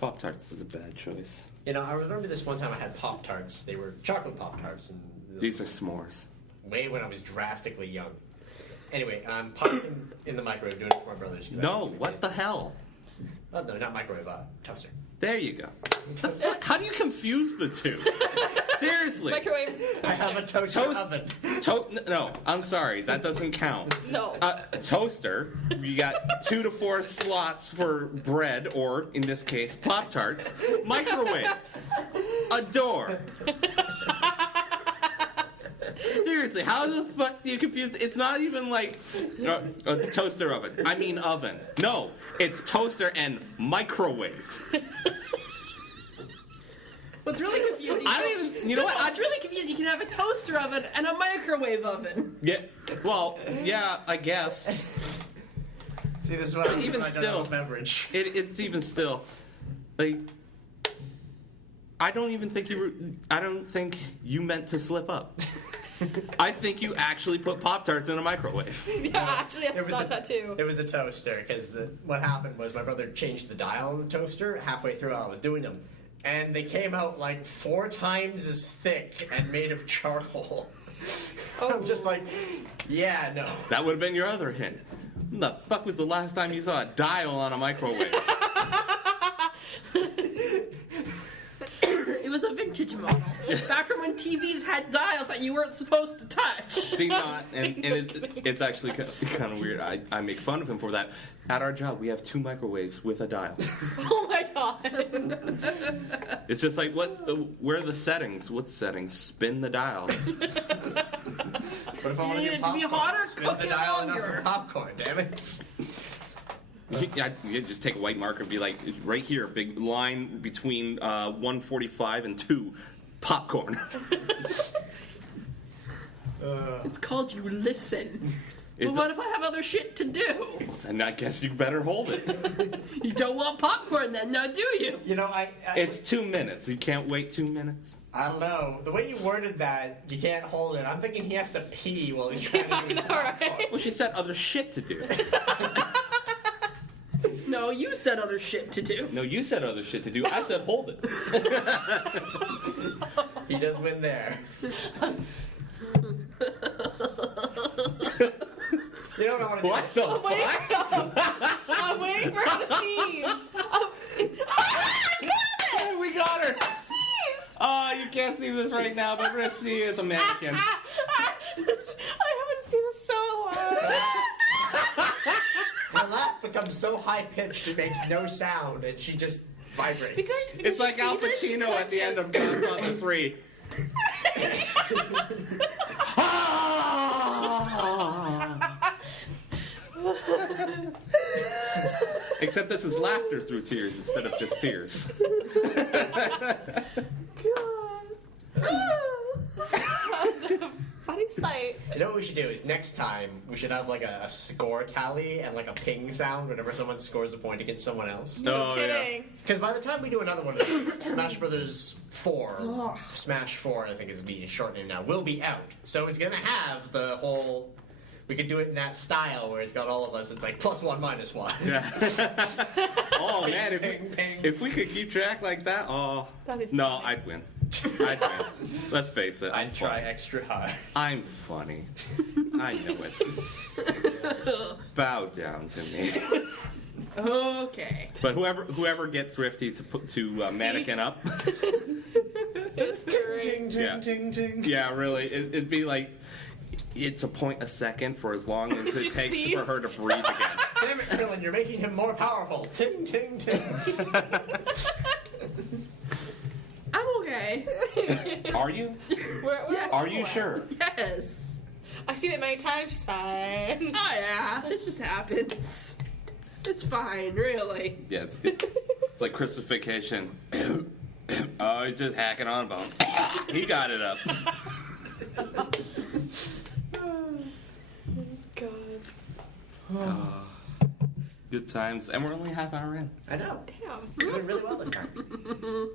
Pop-Tarts is a bad choice. You know, I remember this one time I had Pop-Tarts. They were chocolate Pop-Tarts. And These are s'mores. way when I was drastically young. Anyway, I'm popping them in the microwave doing it for my brothers. 'Cause I No, didn't see what the hell? Oh, no, not microwave, toaster. There you go. The fuck? How do you confuse the two? Seriously. Microwave. I have a toaster oven. No, I'm sorry. That doesn't count. No. A toaster, you got 2 to 4 slots for bread, or in this case, Pop-Tarts. Microwave. A door. Seriously, how the fuck do you confuse? It's not even like a toaster oven. I mean oven. No, it's toaster and microwave. What's really confusing? I don't even. You know what? What's really confusing? You can have a toaster oven and a microwave oven. Yeah. Well, yeah, I guess. See, this is what I Even I still, don't know beverage. It's even still like. I don't think you meant to slip up. I think you actually put Pop-Tarts in a microwave. Yeah, actually, I thought that too. It was a toaster, because what happened was my brother changed the dial on the toaster halfway through while I was doing them. And they came out like 4 times as thick and made of charcoal. Oh. I'm just like, yeah, no. That would have been your other hint. When the fuck was the last time you saw a dial on a microwave? It was a vintage model. Back from when TVs had dials that you weren't supposed to touch. See, not, and it's actually kind of weird. I make fun of him for that. At our job, we have 2 microwaves with a dial. Oh my God. It's just like, where are the settings? What settings? Spin the dial. But if I want You to need get it to be popcorn, hotter, spin cook the it dial enough longer. for popcorn, damn it. You just take a white marker and be like, right here, big line between 145 and 2, popcorn. It's called you listen. Is Well, what if I have other shit to do? And I guess you better hold it. You don't want popcorn then, now do you? You know, It's 2 minutes. You can't wait 2 minutes. I don't know. The way you worded that, you can't hold it. I'm thinking he has to pee while he's trying to do his popcorn. Well, she said other shit to do. No, you said other shit to do. No, you said other shit to do. I said hold it. He does win there. You don't know what to do. What the I'm waiting, I'm waiting for her to seize. We got her. Seize! Oh, you can't see this right now, but Riffti is a mannequin. I haven't seen this so long. Her laugh becomes so high-pitched it makes no sound, and she just vibrates. Because It's like she Al sees it, Pacino at the end of Godfather 3. Except this is laughter through tears instead of just tears. That's a funny sight. You know what we should do is next time we should have like a score tally and like a ping sound whenever someone scores a point against someone else. No Oh, yeah. kidding. Because by the time we do another one of these, Smash Brothers 4, Smash 4 I think is the short name now, will be out. So it's gonna have the whole. We could do it in that style where it's got all of us. It's like +1, -1. Yeah. Oh man, Ping, ping. if we could keep track like that, oh That'd be no, funny. I'd win. I'd win. Let's face it, I'm I'd try funny. extra hard. I'm funny. I know it. Bow down to me. Okay. But whoever gets Riffti to mannequin up, It's great. Ting, ting, Yeah. ting, ting. yeah, really, it'd be like it's a point a second for as long as She it takes sees. for her to breathe again. Damn it, Krillin, you're making him more powerful. Ting, ting, ting. I'm okay. Are you? We're Are you sure? Yes. I've seen it many times. She's fine. Oh yeah, this just happens. It's fine, really. Yeah, it's like Christmas Vacation. Oh, he's just hacking on about him. He got it up. God. Good times, and we're only a half hour in. I know. Damn. We're doing really well this time.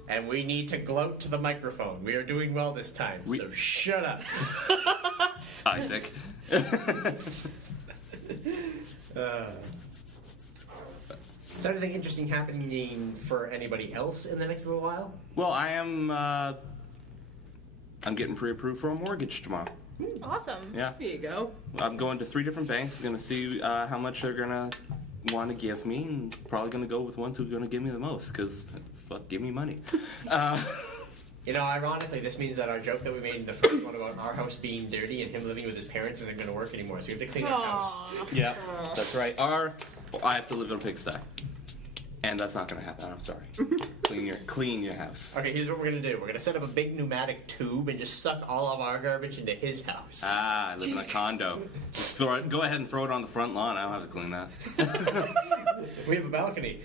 And we need to gloat to the microphone. We are doing well this time, so shut up. Isaac. Is there anything interesting happening for anybody else in the next little while? Well, I'm getting pre-approved for a mortgage tomorrow. Awesome. Yeah, Here you go. I'm going to 3 different banks. Going to see how much they're gonna want to give me, and probably going to go with ones who are going to give me the most. Because fuck, give me money. You know, ironically, this means that our joke that we made in the first one about our house being dirty and him living with his parents isn't going to work anymore. So we have to clean our house. Aw. Yeah, that's right. I have to live in a pigsty, and that's not going to happen. I'm sorry. Clean your house. Okay, here's what we're going to do. We're going to set up a big pneumatic tube and just suck all of our garbage into his house. Ah, I live in a condo. Just throw it. Go ahead and throw it on the front lawn. I don't have to clean that. We have a balcony.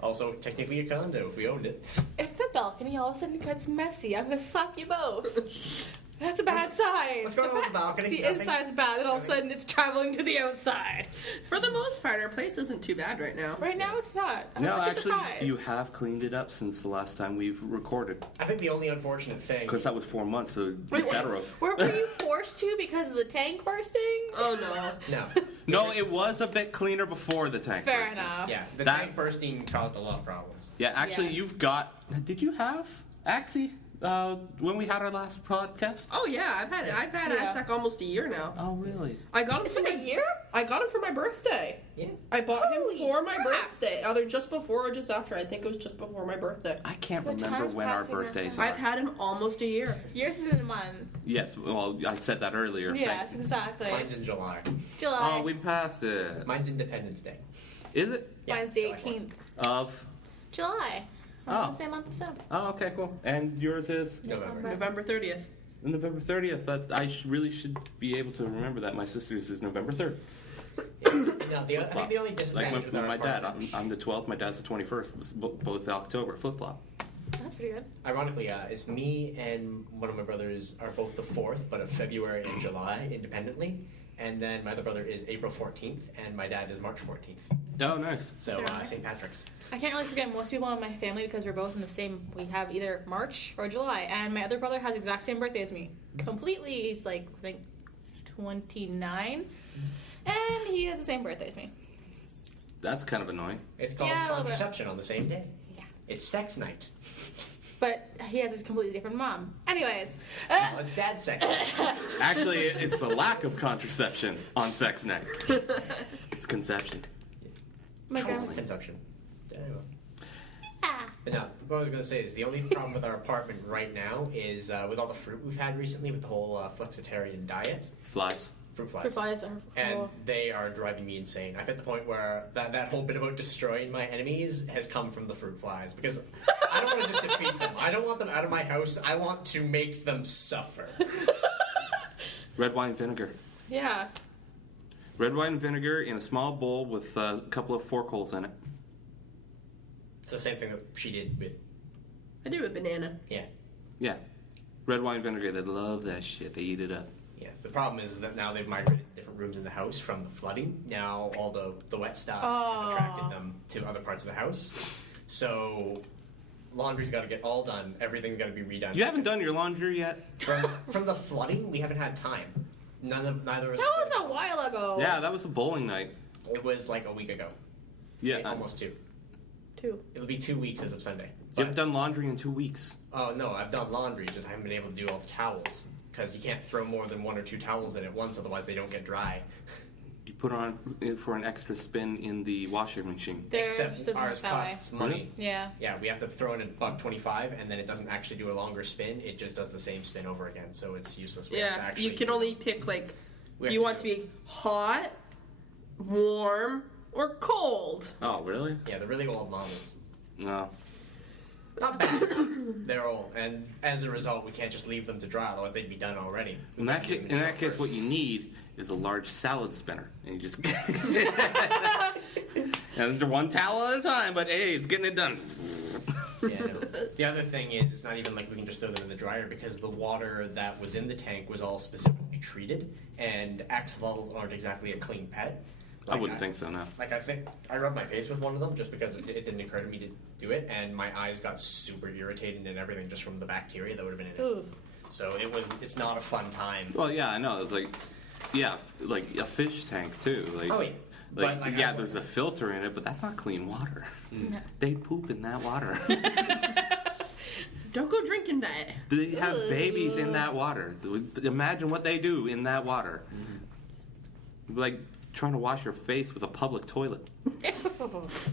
Also, technically a condo if we owned it. If the balcony all of a sudden gets messy, I'm gonna slap you both. That's a bad sign. What's going on with the balcony? The Nothing? inside's bad, and all of a sudden it's traveling to the outside. For the most part, our place isn't too bad right now. Right now, it's not. I'm No, such a actually, surprise. you have cleaned it up since the last time we've recorded. I think the only unfortunate thing. Because that was 4 months, so Wait, better of. Were you forced to because of the tank bursting? Oh no. No. No, it was a bit cleaner before the tank Fair bursting. enough. Yeah, the That- tank bursting caused a lot of problems. Yeah, actually, Yes. you've got. Did you have Axie when we had our last podcast? Oh yeah, I've had Yeah. Aztec almost a year now. Oh, really? I got him It's for been my a year? I got him for my birthday. Yeah. I bought Holy him for my crap. birthday, either just before or just after. I think it was just before my birthday. I can't The remember time's when our passing that birthdays fast. are. I've had him almost a year. Yours is in a month. Yes, well, I said that earlier. Yes, exactly. Mine's in July. July. Oh, we passed it. Mine's Independence Day. Is it? Yeah, Mine's the July 18th. Of. July. Oh. Same month as him. Oh, okay, cool. And yours is November. November 30th. November 30th. That I really should be able to remember that. My sister's is November 3rd. Yeah. No, I think the only Like disadvantage with our my dad, apartment, I'm the 12th, my dad's the 21st. It was both October, flip-flop. That's pretty good. ironically, it's me and one of my brothers are both the 4th, but of February and July independently. And then my other brother is April 14th, and my dad is March 14th. Oh, nice. So St. Patrick's. I can't really forget most people in my family because we're both in the same. We have either March or July, and my other brother has the exact same birthday as me. Completely, he's like I think 29, and he has the same birthday as me. That's kind of annoying. It's called Yeah, a little bit. contraception on the same day. Yeah. It's sex night. But he has a completely different mom. Anyways. Well, it's dad's sex night. Actually, it's the lack of contraception on sex night. It's conception. My grandma. Conception. Anyway. Ah. But no, what I was going to say is the only problem with our apartment right now is with all the fruit we've had recently with the whole flexitarian diet. Flies. Fruit flies. Fruit flies are And cool. they are driving me insane. I've hit the point where that whole bit about destroying my enemies has come from the fruit flies. Because I don't want to just defeat them. I don't want them out of my house. I want to make them suffer. Red wine vinegar. Yeah. Red wine vinegar in a small bowl with a couple of fork holes in it. It's the same thing that she did with, I do a banana. yeah. Yeah. Red wine vinegar, they love that shit. They eat it up. Yeah, the problem is that now they've migrated to different rooms in the house from the flooding. Now all the wet stuff has attracted them to other parts of the house. So laundry's got to get all done. Everything's got to be redone. You haven't done your laundry yet? From the flooding, we haven't had time. Neither of us. That was a while ago. Yeah, that was a bowling night. It was like a week ago. Yeah. Almost 2. 2. It'll be 2 weeks as of Sunday. You haven't done laundry in 2 weeks. Oh no, I've done laundry. Just I haven't been able to do all the towels because you can't throw more than 1 or 2 towels in at once, otherwise they don't get dry. You put on for an extra spin in the washing machine. Except doesn't ours work that way. costs money. Yeah. Yeah, we have to throw in $1.25, and then it doesn't actually do a longer spin. It just does the same spin over again, so it's useless. We have to Yeah, actually you can only pick like, We do you have want to be hot, warm, or cold? Oh, really? Yeah, the really old models. No. Not bad. They're old, and as a result, we can't just leave them to dry, otherwise they'd be done already. In that case, what you need is a large salad spinner, and you just and one towel at a time. But hey, it's getting it done. Yeah, no. The other thing is, it's not even like we can just throw them in the dryer because the water that was in the tank was all specifically treated, and axolotls aren't exactly a clean pet. I wouldn't think so, no. Like, I think I rubbed my face with one of them just because it didn't occur to me to do it, and my eyes got super irritated and everything just from the bacteria that would have been in it. Ooh. So it's not a fun time. Well, yeah, I know. It's like, yeah, like a fish tank too. Like, Oh, yeah. Like, But, like, yeah, I- there's a filter in it, but that's not clean water. No. They poop in that water. Don't go drinking that. They have babies in that water. Imagine what they do in that water. Like trying to wash your face with a public toilet.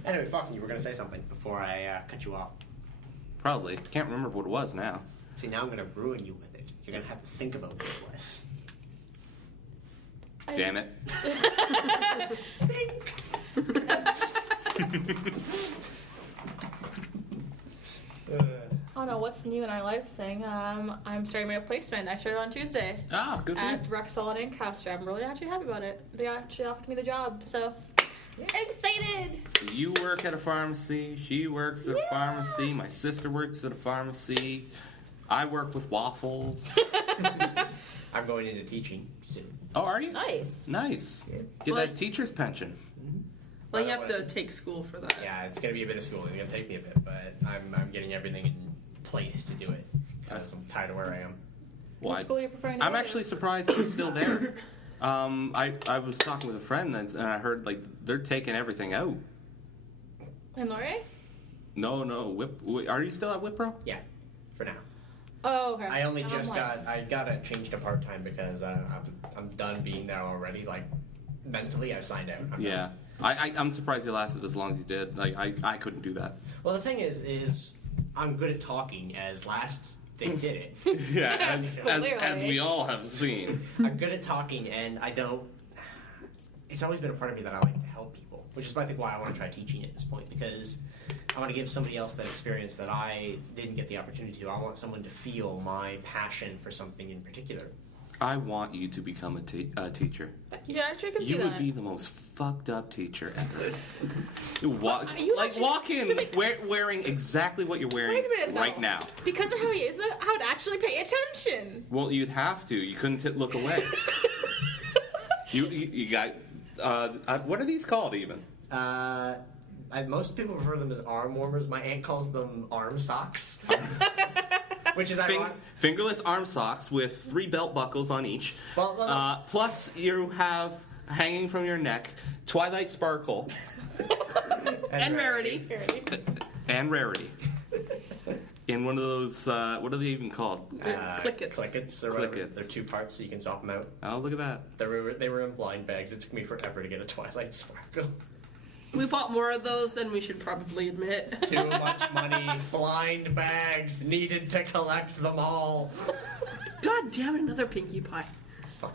Anyway, Fox, you were going to say something before I cut you off. Probably. Can't remember what it was now. See, now I'm going to ruin you with it. You're going to have to think about what it was. Damn it. Oh no, what's new in our lives thing? I'm starting my placement. I started on Tuesday Ah, good for you. at Rexall and Ancaster. I'm really actually happy about it. They actually offered me the job, so I'm excited. So you work at a pharmacy, she works at a pharmacy, my sister works at a pharmacy, I work with waffles. I'm going into teaching soon. Oh, are you? Nice. Nice. Yeah. Get Well, that teacher's pension. Well, you have to take school for that. Yeah, it's going to be a bit of schooling. It's going to take me a bit, but I'm getting everything in place to do it because I'm tired of where I am. Well, What school are you preferring to I'm go to? actually surprised he's still there. I was talking with a friend and I heard like they're taking everything out. In Laurier? No, are you still at Wipro? Yeah, for now. Oh, okay. I only And just I'm like, I got it changed to part time because I'm done being there already. Like mentally, I've signed out. I'm Yeah. done. I'm surprised he lasted as long as he did. Like I couldn't do that. Well, the thing is I'm good at talking. As last they did it, Yeah, as Clearly. we all have seen. I'm good at talking, and I don't. It's always been a part of me that I like to help people, which is I think why I want to try teaching at this point because I want to give somebody else that experience that I didn't get the opportunity to. I want someone to feel my passion for something in particular. I want you to become a teacher. You actually can see You that. would be the most fucked up teacher ever. You walk in wearing exactly what you're wearing Wait a minute, though. right now. Because of how he is, I would actually pay attention. Well, you'd have to. You couldn't look away. you got. What are these called even? Most people refer to them as arm warmers. My aunt calls them arm socks. Which is ironic. Fingerless arm socks with 3 belt buckles on each. Plus, you have hanging from your neck Twilight Sparkle And Rarity. and Rarity. In one of those, what are they even called? Clickets. Clickets or whatever. Clickets. They're 2 parts, so you can swap them out. Oh, look at that. They were in blind bags. It took me forever to get a Twilight Sparkle. We bought more of those than we should probably admit. Too much money. Blind bags. Needed to collect them all. God damn it, another Pinkie Pie. Fine.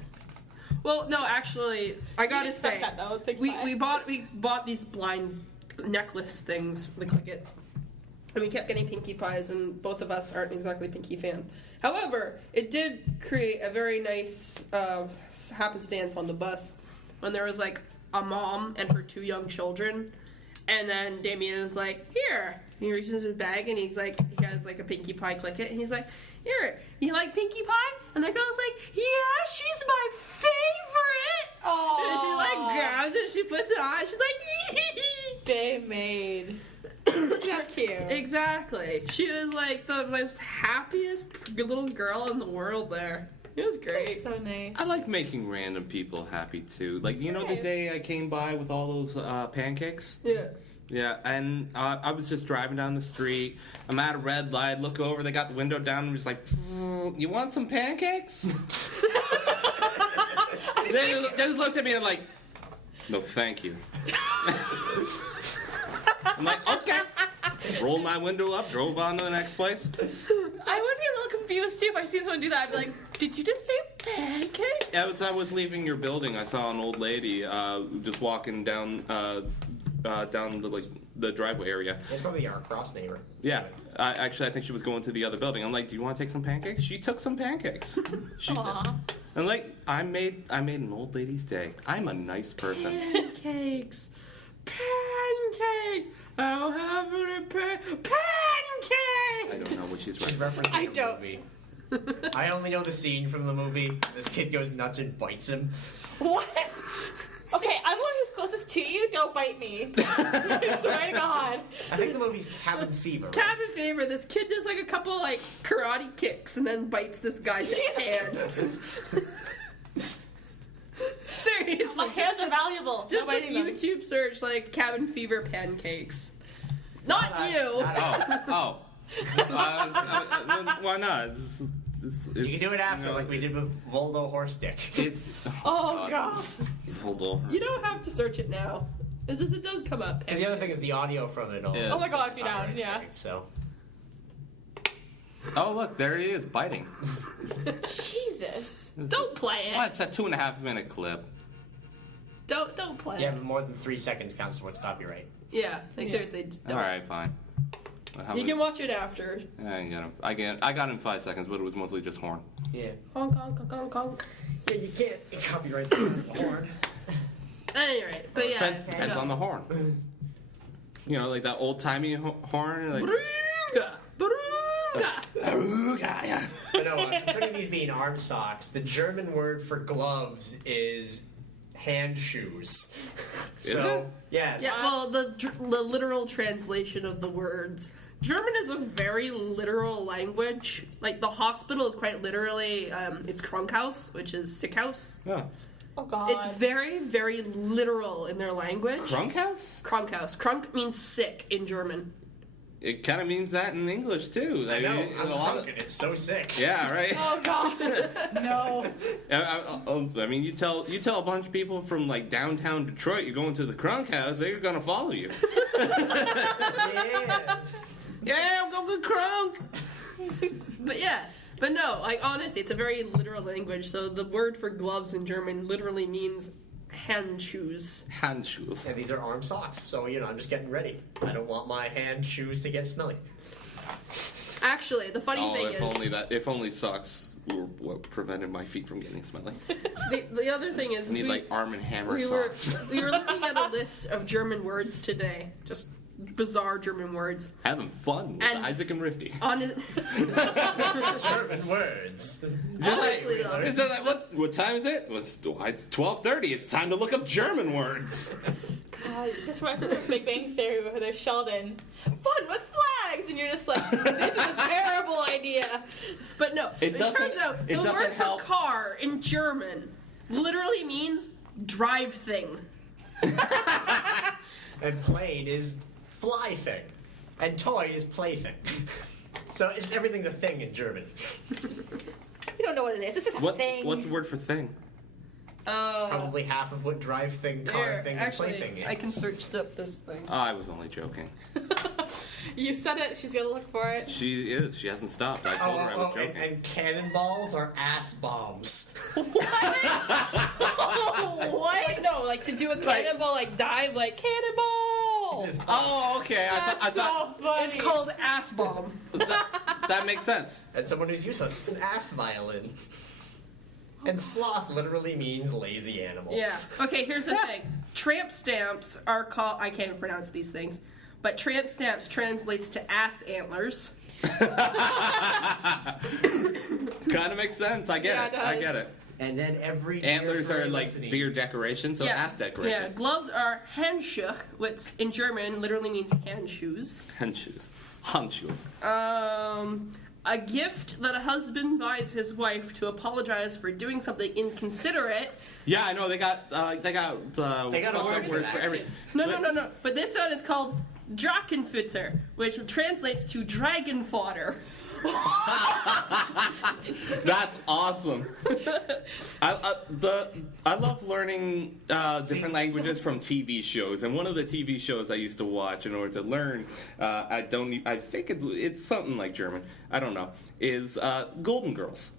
Well, no, actually, I gotta expect say, that, though. It's Pinkie we Pie. bought these blind necklace things, the Clickets, and we kept getting Pinkie Pies, and both of us aren't exactly Pinkie fans. However, it did create a very nice happenstance on the bus when there was like a mom and her 2 young children, and then Damien's like, here. He reaches his bag and he has like a Pinkie Pie Clicket, and he's like, here, you like Pinkie Pie? And the girl's like, yeah, she's my favorite. Aww. And she like grabs it, she puts it on, and she's like, Day made. That's cute. exactly. She was like the most happiest little girl in the world there. It was great. That's so nice. I like making random people happy too. Like, you know the day I came by with all those pancakes? Yeah. Yeah, and I was just driving down the street. I'm at a red light. Look over. They got the window down. And just like, you want some pancakes? They just looked at me and like, no, thank you. I'm like, okay. Rolled my window up. Drove on to the next place. I would be a little confused too if I see someone do that. I'd be like, did you just say pancake? As I was leaving your building, I saw an old lady just walking down the driveway area. It's probably our cross neighbor. Yeah, I think she was going to the other building. I'm like, do you want to take some pancakes? She took some pancakes. She did. Aww. And like, I made an old lady's day. I'm a nice person. Pancakes. Pancakes. I don't have any pancakes. I don't know what she's She's right. referencing I the don't. movie. I only know the scene from the movie. This kid goes nuts and bites him. What? Okay, I'm the one who's closest to you. Don't bite me. I swear to God. I think the movie's Cabin Fever. Right? Cabin Fever, this kid does like a couple like karate kicks and then bites this guy's hand. Seriously. My hands are valuable. Just No biting them. YouTube search like Cabin Fever pancakes. Not you. Oh. Why not? You can do it after, like we did with Voldo Horse Dick. Oh God. Hold on. You don't have to search it now. It does come up. Because the other thing is the audio from it all. Yeah. Oh my God, if you down, yeah. So. Oh, look, there he is, biting. Jesus. Don't play it. Well, it's a 2.5-minute clip. Don't play Yeah, it. but more than 3 seconds counts towards copyright. Yeah, like seriously, just don't. All right, fine. You can watch it after. I got him 5 seconds, but it was mostly just horn. Yeah. Honk, honk, honk, honk, honk. Yeah, you can't copyright the horn. At any rate, but yeah. Depends on the horn. You know, like that old-timey horn. Like, Brunga! Brunga! yeah. But no, considering these being arm socks, the German word for gloves is hand shoes. So, it? yes. Yeah, well, the literal translation of the words. German is a very literal language. Like, the hospital is quite literally, it's Krankhaus, which is sick house. Oh. Oh God. It's very, very literal in their language. Krankhaus? Krankhaus. Krank means sick in German. It kind of means that in English, too. I know, mean, I'm a lot drunk and it's so sick. Yeah, right? Oh God. No. I mean, you tell a bunch of people from, like, downtown Detroit you're going to the Krankhaus, they're going to follow you. Yeah. Yeah, go get Kronk! But yes. But no, like, honestly, it's a very literal language. So the word for gloves in German literally means hand shoes. Hand shoes. And these are arm socks, so, I'm just getting ready. I don't want my hand shoes to get smelly. Actually, the funny thing if only socks were what prevented my feet from getting smelly. the other thing is I need like Arm & Hammer we socks. we were looking at a list of German words today, just bizarre German words. Having fun with And- Isaac and Riffti. On it, German words. honestly, though, It's just like, what time is it? It's 12:30. It's time to look up German words. This reminds me of Big Bang Theory where there's Sheldon. Fun with flags! And you're just like, this is a terrible idea. but no, it doesn't- turns out it the doesn't word help. for car in German literally means drive thing. And plane is fly thing. And toy is plaything. So everything's a thing in German. You don't know what it is. It's just a thing. What's the word for thing? Probably half of what drive thing, car thing, and plaything is. I can search up this thing. I was only joking. You said it. She's gonna look for it. She is. She hasn't stopped. I told her I was joking. And cannonballs are ass bombs. What? No, like to do a cannonball, like dive, like cannonball. Oh, okay. I thought funny. It's called ass bomb. that makes sense. And someone who's useless is an ass violin. And sloth literally means lazy animal. Yeah. Okay, here's the thing. Tramp stamps are called, I can't even pronounce these things, but tramp stamps translates to ass antlers. Kind of makes sense. I get Yeah, it. it I does. get it. And then every Antlers deer are furry like listening- deer decoration, so ass Yeah, decoration. gloves are Handschuhe, which in German literally means hand shoes. Handshoes. Handshoes. A gift that a husband buys his wife to apologize for doing something inconsiderate. Yeah, I know. They got a fucked word up for words that, for every. No. But this one is called Drakenfutter, which translates to dragon fodder. That's awesome. I love learning different languages from TV shows, and one of the TV shows I used to watch in order to learn, I think it's something like German. I don't know. Is Golden Girls.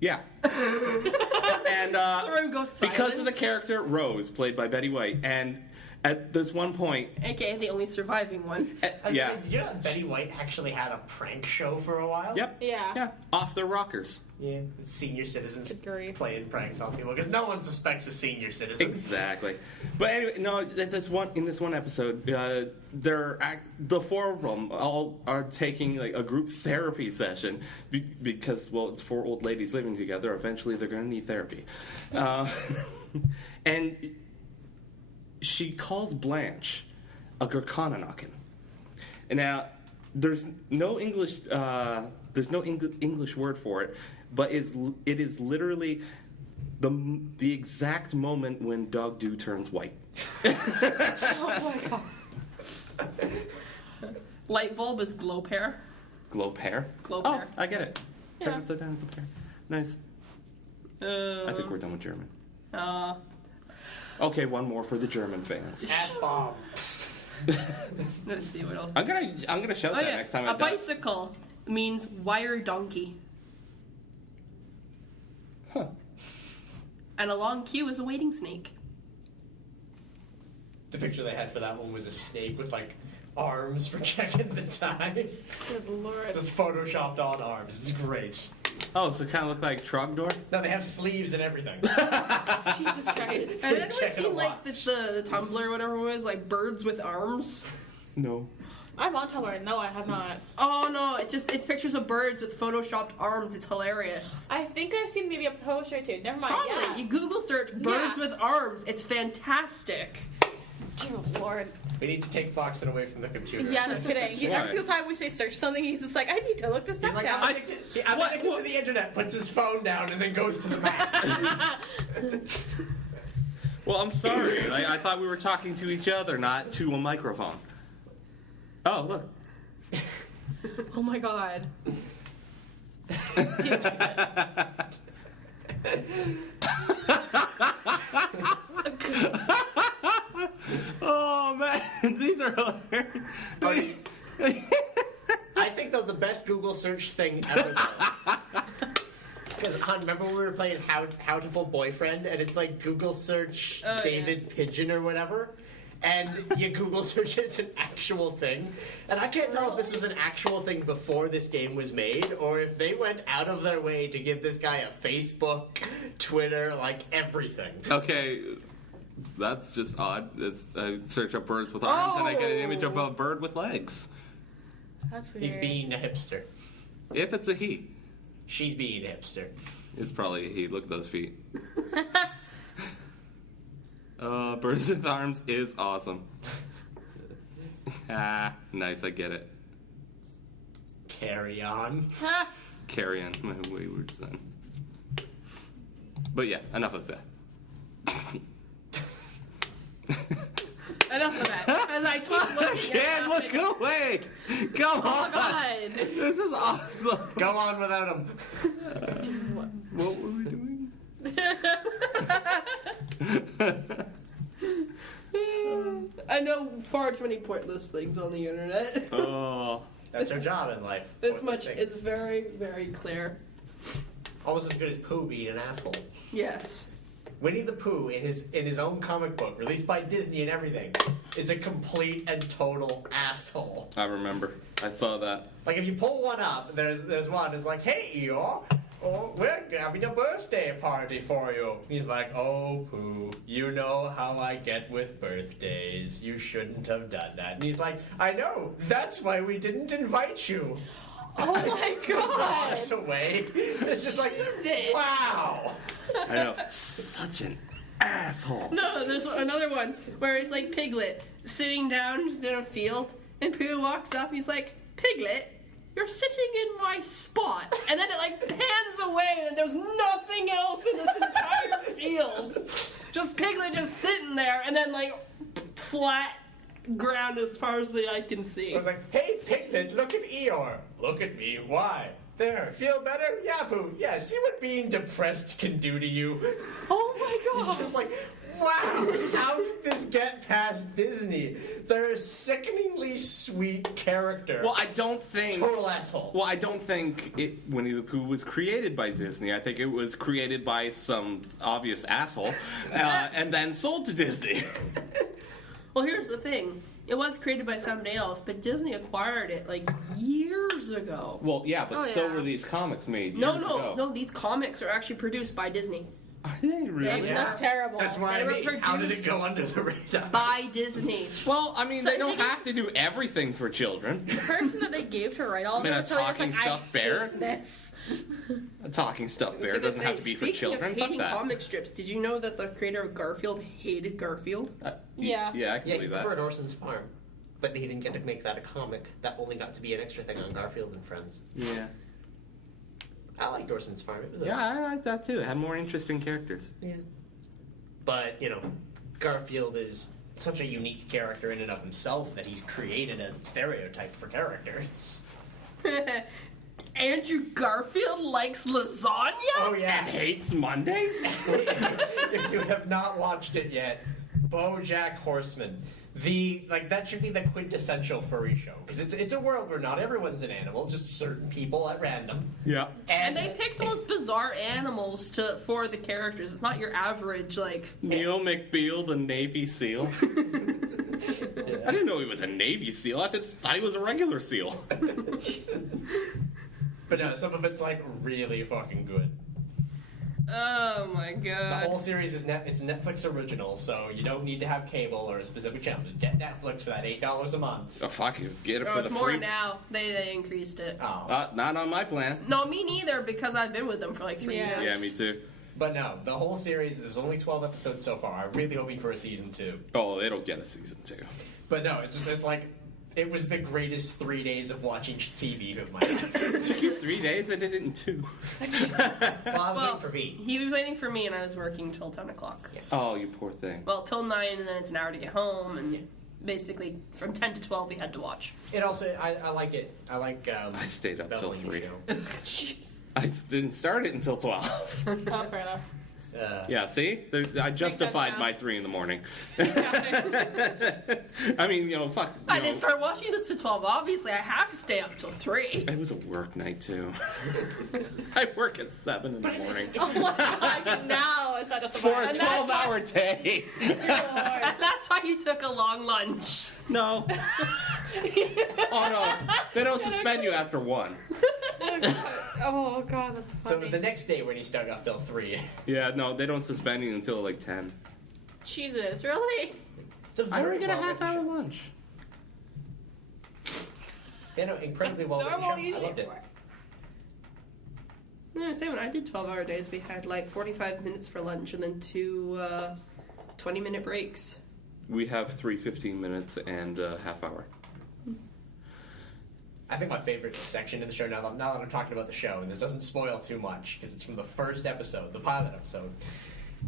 Yeah. And Everyone goes because of the silent. character Rose, played by Betty White, and at this one point, AKA the only surviving one. yeah. Did you know that Betty White actually had a prank show for a while? Yep. Yeah. Yeah. Off their rockers. Yeah. Senior citizens Agree. playing pranks on people because no one suspects a senior citizen. Exactly. But anyway, no. In this one episode, the four of them all are taking like a group therapy session because it's four old ladies living together. Eventually, they're going to need therapy, and she calls Blanche a Gerkananakin. And now, there's no English word for it, but it is literally the exact moment when Dog Doo turns white. Oh my god. Light bulb is glow pear. Glow pear. Glow Oh, pear. I get it. Turn Yeah. upside down, it's a pear. Nice. I think we're done with German. Okay, one more for the German fans. Ass bomb. Let's see what else. I'm gonna shout that next time a I'm done. bicycle means wire donkey. Huh. And a long queue is a waiting snake. The picture they had for that one was a snake with like arms for checking the time. Good lord. Just photoshopped on arms. It's great. Oh, so it kind of look like Trogdor? No, they have sleeves and everything. Jesus Christ. Have you Just ever checking seen a like the Tumblr or whatever it was, like birds with arms? No. I'm on Tumblr. No, I have not. Oh no, it's pictures of birds with photoshopped arms. It's hilarious. I think I've seen maybe a post or two. Never mind. Probably. Yeah. You Google search birds Yeah. with arms. It's fantastic. Dear lord. We need to take Foxton away from the computer. Yeah, no kidding. Why? Every single time we say search something, he's just like, I need to look this He's up like, now. I'm addicted to the internet, puts his phone down, and then goes to the map. Well, I'm sorry. I thought we were talking to each other, not to a microphone. Oh, look. Oh my god. Oh, man. These are hilarious. I think though the best Google search thing ever. Because remember when we were playing How to Full Boyfriend, and it's like Google search Oh, David Pigeon or whatever, and you Google search it, it's an actual thing. And I can't tell if this was an actual thing before this game was made, or if they went out of their way to give this guy a Facebook, Twitter, like everything. Okay, that's just odd. I search up birds with arms and I get an image of a bird with legs. That's weird. He's being a hipster. If it's a he. She's being a hipster. It's probably a he. Look at those feet. Birds with arms is awesome. Nice, I get it. Carry on. Carry on, my wayward son. But yeah, enough of that. Enough of that. As I keep looking Can't at look away! Come on! God. This is awesome! Go on without him. What were we doing? I know far too many pointless things on the internet. Oh. That's our job in life. This What much things. is very, very clear. Almost as good as Pooh being an asshole. Yes. Winnie the Pooh, in his own comic book, released by Disney and everything, is a complete and total asshole. I remember. I saw that. Like, if you pull one up, there's one that's like, hey, Eeyore, we're having a birthday party for you. He's like, oh, Pooh, you know how I get with birthdays. You shouldn't have done that. And he's like, I know. That's why we didn't invite you. Oh my God. Walks away. It's just like, Jesus. wow. I know. Such an asshole. No, there's another one where it's like Piglet sitting down just in a field, and Pooh walks up and he's like, Piglet, you're sitting in my spot. And then it like pans away and there's nothing else in this entire field. Just Piglet just sitting there and then like flat ground as far as the eye can see. I was like, hey, Piglet, look at Eeyore. Look at me. Why? There, feel better? Yeah, Pooh. Yeah, see what being depressed can do to you? Oh my It's god. just like, wow, how did this get past Disney? They're a sickeningly sweet character. Well, I don't think. Total asshole. Well, I don't think Winnie the Pooh was created by Disney. I think it was created by some obvious asshole, and then sold to Disney. Well, here's the thing. It was created by somebody else, but Disney acquired it like years ago. Well, yeah, but Oh, so yeah. were these comics made No, years ago. no, these comics are actually produced by Disney. Are they really? Yeah. That's terrible. That's why They I were mean, how did it produced go under the radar? By Disney. Well, I mean, So they don't they- have to do everything for children. The person that they gave to write all I mean, this, a talking like, stuffed I bear? hate this. A talking stuffed bear I was doesn't gonna have to be for speaking children. Of Fuck hating that. comic strips, did you know that the creator of Garfield hated Garfield? Yeah. Yeah, I can Yeah, he believe that. preferred Orson's Farm. But he didn't get to make that a comic. That only got to be an extra thing on Garfield and Friends. Yeah. I liked Orson's Farm. It was Yeah, I like that too. It had more interesting characters. Yeah. But, you know, Garfield is such a unique character in and of himself that he's created a stereotype for characters. Andrew Garfield likes lasagna? Oh, yeah. Hates Mondays? If you have not watched it yet, BoJack Horseman. That should be the quintessential furry show. Because it's a world where not everyone's an animal, just certain people at random. Yeah. And they pick the most bizarre animals for the characters. It's not your average, like... Neil McBeal, the Navy SEAL. I didn't know he was a Navy SEAL. I just thought he was a regular SEAL. But no, some of it's like really fucking good. Oh my The god. whole series is it's Netflix original, so you don't need to have cable or a specific channel. Just get Netflix for that $8 a month. Oh, fuck you. Get it Oh, for it's the more free. now. They increased it. Oh. Not on my plan. No, me neither, because I've been with them for like 3 Yeah. years. Yeah, me too. But no, the whole series, there's only 12 episodes so far. I'm really hoping for a season 2. Oh, they don't get a season 2. But no, it's like, it was the greatest 3 days of watching TV of my life. It took you 3 days? I did it in 2. Well, I was Well, waiting for V. he was waiting for me, and I was working till 10 o'clock. Oh, you poor thing. Well, till 9, and then it's an hour to get home, and basically from 10 to 12 we had to watch. It also, I like it. I like, I stayed up till Bellamy 3. show. Jeez. I didn't start it until 12. Oh, fair enough. Yeah, see? I justified my 3 in the morning. I mean, fuck. I didn't start watching this to 12. Obviously, I have to stay up till 3. It was a work night, too. I work at 7 in the morning. Oh my god, now it's not just For a 12-hour day. And that's why you took a long lunch. No. Oh, no. They don't suspend you after 1. Oh god, that's funny. So it was the next day when he stuck up till 3. Yeah, no, they don't suspend you until like 10. Jesus, really? It's a I already very get a well-written half-hour show. lunch. Yeah, no, incredibly well written normal show. I usually. loved it. I was gonna say, when I did 12-hour days, we had like 45 minutes for lunch and then 2 20-minute breaks. We have 3 15 minutes and a half hour. I think my favorite section in the show, now that I'm talking about the show, and this doesn't spoil too much, because it's from the first episode, the pilot episode,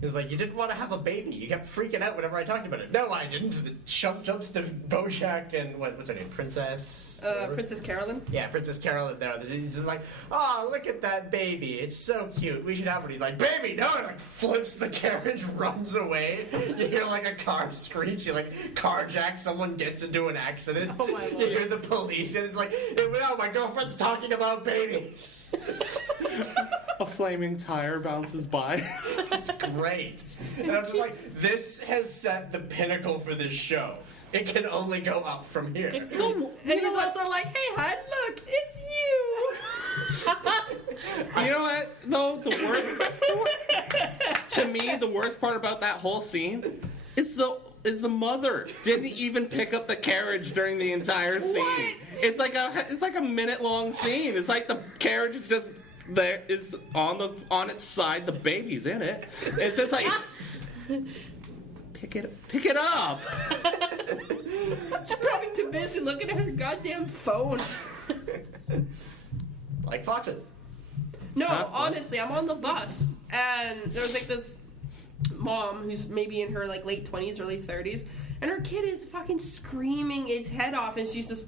is like, you didn't want to have a baby. You kept freaking out whenever I talked about it. No, I didn't. And it jumps to Bojack and, what's her name, Princess? Whatever? Princess Carolyn. Yeah, Princess Carolyn there. He's just like, oh, look at that baby. It's so cute. We should have one. He's like, baby, no! And like flips the carriage, runs away. You hear like a car screech. You like carjack, someone gets into an accident. Oh, my You Lord. hear the police, and it's like, oh, my girlfriend's talking about babies. A flaming tire bounces by. It's great. And I'm just like, this has set the pinnacle for this show. It can only go up from here. And he's also like, hey, hon, look, it's you. You know what? Though the worst, to me, the worst part about that whole scene is the mother didn't even pick up the carriage during the entire scene. What? It's like a minute-long scene. It's like the carriage is just there, is on its side. The baby's in it. It's just like pick it up. She's probably too busy looking at her goddamn phone. Like Foxen. No, Huh? honestly, I'm on the bus, and there was like this mom who's maybe in her like late 20s, early 30s, and her kid is fucking screaming its head off, and she's just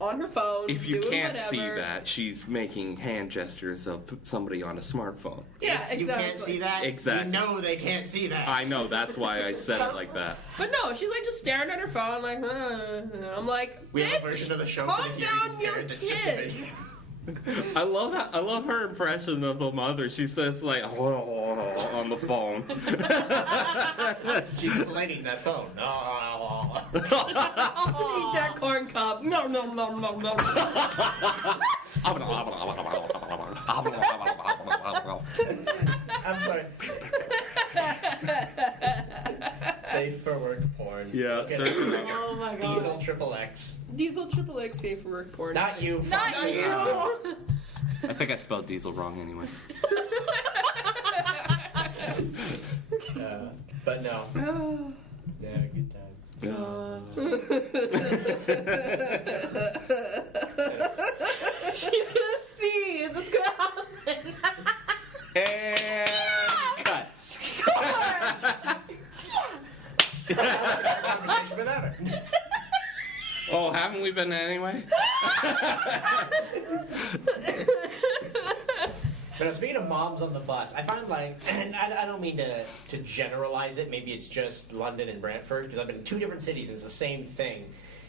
on her phone. If you doing can't whatever. see that, she's making hand gestures of somebody on a smartphone. Yeah, exactly. You can't see that? Exactly. You know they can't see that. I know, that's why I said it like that. But no, she's like just staring at her phone, like, I'm like, We have a bitch, version of the show calm for the down hearing your impaired that's just a kid. video. I love her impression of the mother. She's just like on the phone. She's flighting that phone. Eat that corn cob. No. I'm sorry. Safe for work porn. Yeah, Look at it. certainly. Oh my god. Diesel Triple X. Diesel triple X safe for work porn. Not you. Not Foxy. you. I think I spelled diesel wrong anyway. But no. Oh. Yeah, good times. She's gonna see. Is this gonna happen? And cut. Conversation with Evan. Oh, haven't we been anyway? But speaking of moms on the bus, I find like, and I don't mean to generalize it, maybe it's just London and Brantford, because I've been in 2 different cities and it's the same thing,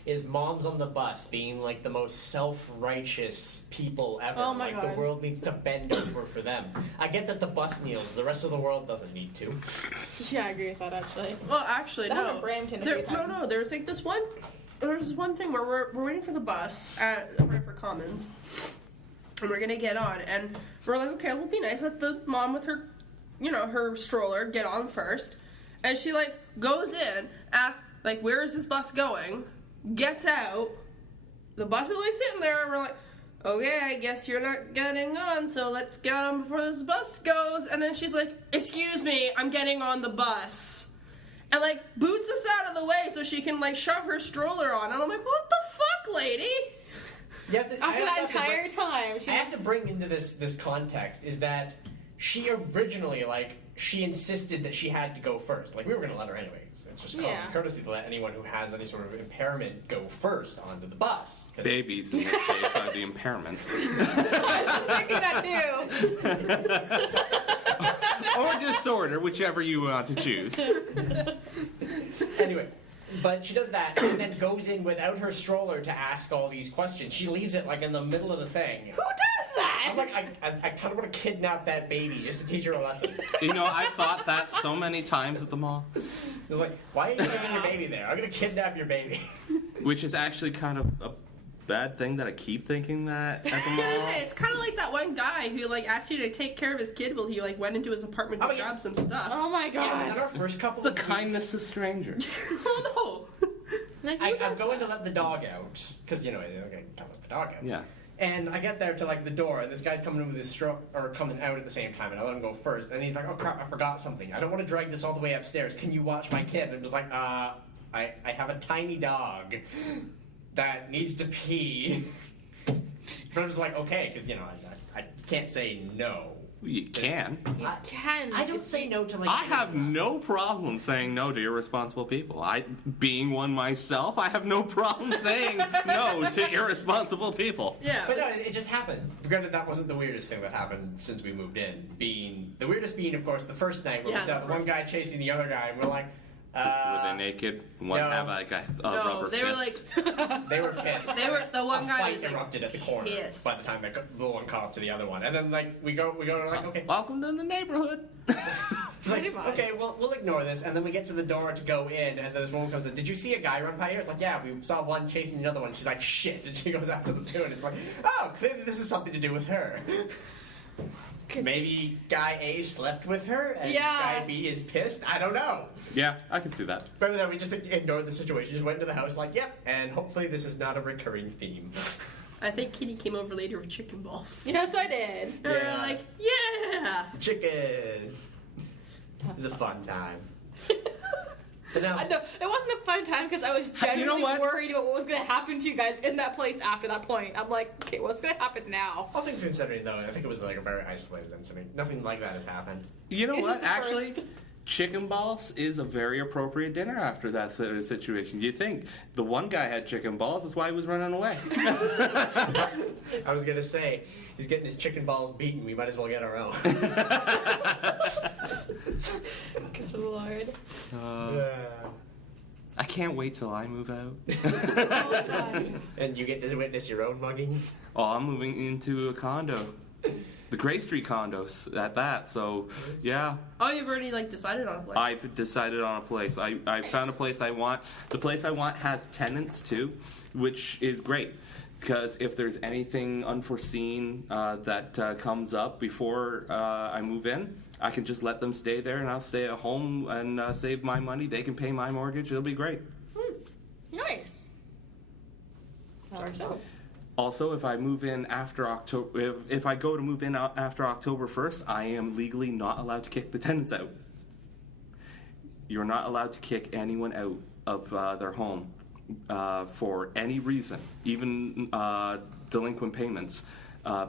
is moms on the bus being like the most self-righteous people ever. Oh my like God. the world needs to bend over for them. I get that the bus kneels, the rest of the world doesn't need to. Yeah, I agree with that actually. Well, actually, That no. happened in Brampton a few times. No. There's like this one. There's this one thing where we're waiting for the bus at Brantford Commons, and we're gonna get on, and we're like, okay, we'll be nice. Let the mom with her, her stroller get on first, and she like goes in, asks like, where is this bus going? Gets out. The bus is like sitting there, and we're like, okay, I guess you're not getting on, so let's get on before this bus goes. And then she's like, excuse me, I'm getting on the bus. And like boots us out of the way so she can like shove her stroller on. And I'm like, what the fuck, lady? You have to, After I that have to entire bring- time, I have to bring into this context is that she originally, she insisted that she had to go first. Like, we were going to let her anyways. It's just common courtity to let anyone who has any sort of impairment go first onto the bus. 'Cause Babies, in this case, are the impairment. I was just thinking that too. Or disorder, whichever you want to choose. Anyway, but she does that and then goes in without her stroller to ask all these questions. She leaves it like in the middle of the thing. Who does that? I'm like, I kind of want to kidnap that baby just to teach her a lesson. You know, I thought that so many times at the mall. It's like, why are you leaving your baby there? I'm going to kidnap your baby. Which is actually kind of a bad thing that I keep thinking that at the mall. It's kind of like that one guy who like asked you to take care of his kid while he like went into his apartment to Oh, yeah. grab some stuff. Oh my Yeah, god. in our first couple The of weeks, kindness of strangers. Oh Like, who I'm does going that? to let the dog out. Because, you know, I gotta let the dog out. Yeah. And I get there to like the door, and this guy's coming in with his or coming out at the same time, and I let him go first. And he's like, "Oh crap, I forgot something. I don't want to drag this all the way upstairs. Can you watch my kid?" And I'm just like, I have a tiny dog that needs to pee." But I'm just like, okay, because you know I can't say no. You can. You can. I don't say no to like. I have no problem saying no to irresponsible people. Being one myself, I have no problem saying no to irresponsible people. yeah. But no, it just happened. Granted, that wasn't the weirdest thing that happened since we moved in. The weirdest being, of course, the first night where Yeah, we saw the the one guy chasing the other guy, and we're like, Were they naked? One no. have like a no, rubber they fist. were like They were pissed. They were- the one a guy fight was, like, erupted at the corner pissed. by the time the one caught up to the other one, and then like we go to like okay, Welcome to the neighborhood. it's like Pretty much. okay, well we'll ignore this, and then we get to the door to go in, and this woman comes in. Did you see a guy run by here? It's like yeah, we saw one chasing another one. She's like shit, and she goes after them too, and it's like oh, clearly this is something to do with her. Maybe guy A slept with her, and Yeah. guy B is pissed. I don't know. Yeah, I can see that. But then we just ignored the situation, just went into the house like, yep, and hopefully this is not a recurring theme. I think Kitty came over later with chicken balls. Yes, I did. And we were Yeah. like, yeah. Chicken! It was a fun time. But now, I know it wasn't a fun time because I was genuinely what? worried about what was going to happen to you guys in that place after that point. I'm like, okay, what's going to happen now? all things considering, though, I think it was like a very isolated incident. Nothing like that has happened. You know It's what? just the Actually, first. chicken balls is a very appropriate dinner after that sort of situation. You think the one guy had chicken balls, that's why he was running away. I was gonna say, he's getting his chicken balls beaten, we might as well get our own. Good lord. I can't wait till I move out. Oh, God. And you get to witness your own mugging? Oh, I'm moving into a condo. The Gray Street condos at that, so yeah. Oh, you've already like decided on a place. I've decided on a place. I found a place I want. The place I want has tenants too, which is great. Because if there's anything unforeseen that comes up before I move in, I can just let them stay there and I'll stay at home and save my money. They can pay my mortgage. It'll be great. Nice. That works out. Also, if I move in after October, if I go to move in after October 1st, I am legally not allowed to kick the tenants out. You're not allowed to kick anyone out of their home for any reason, even delinquent payments,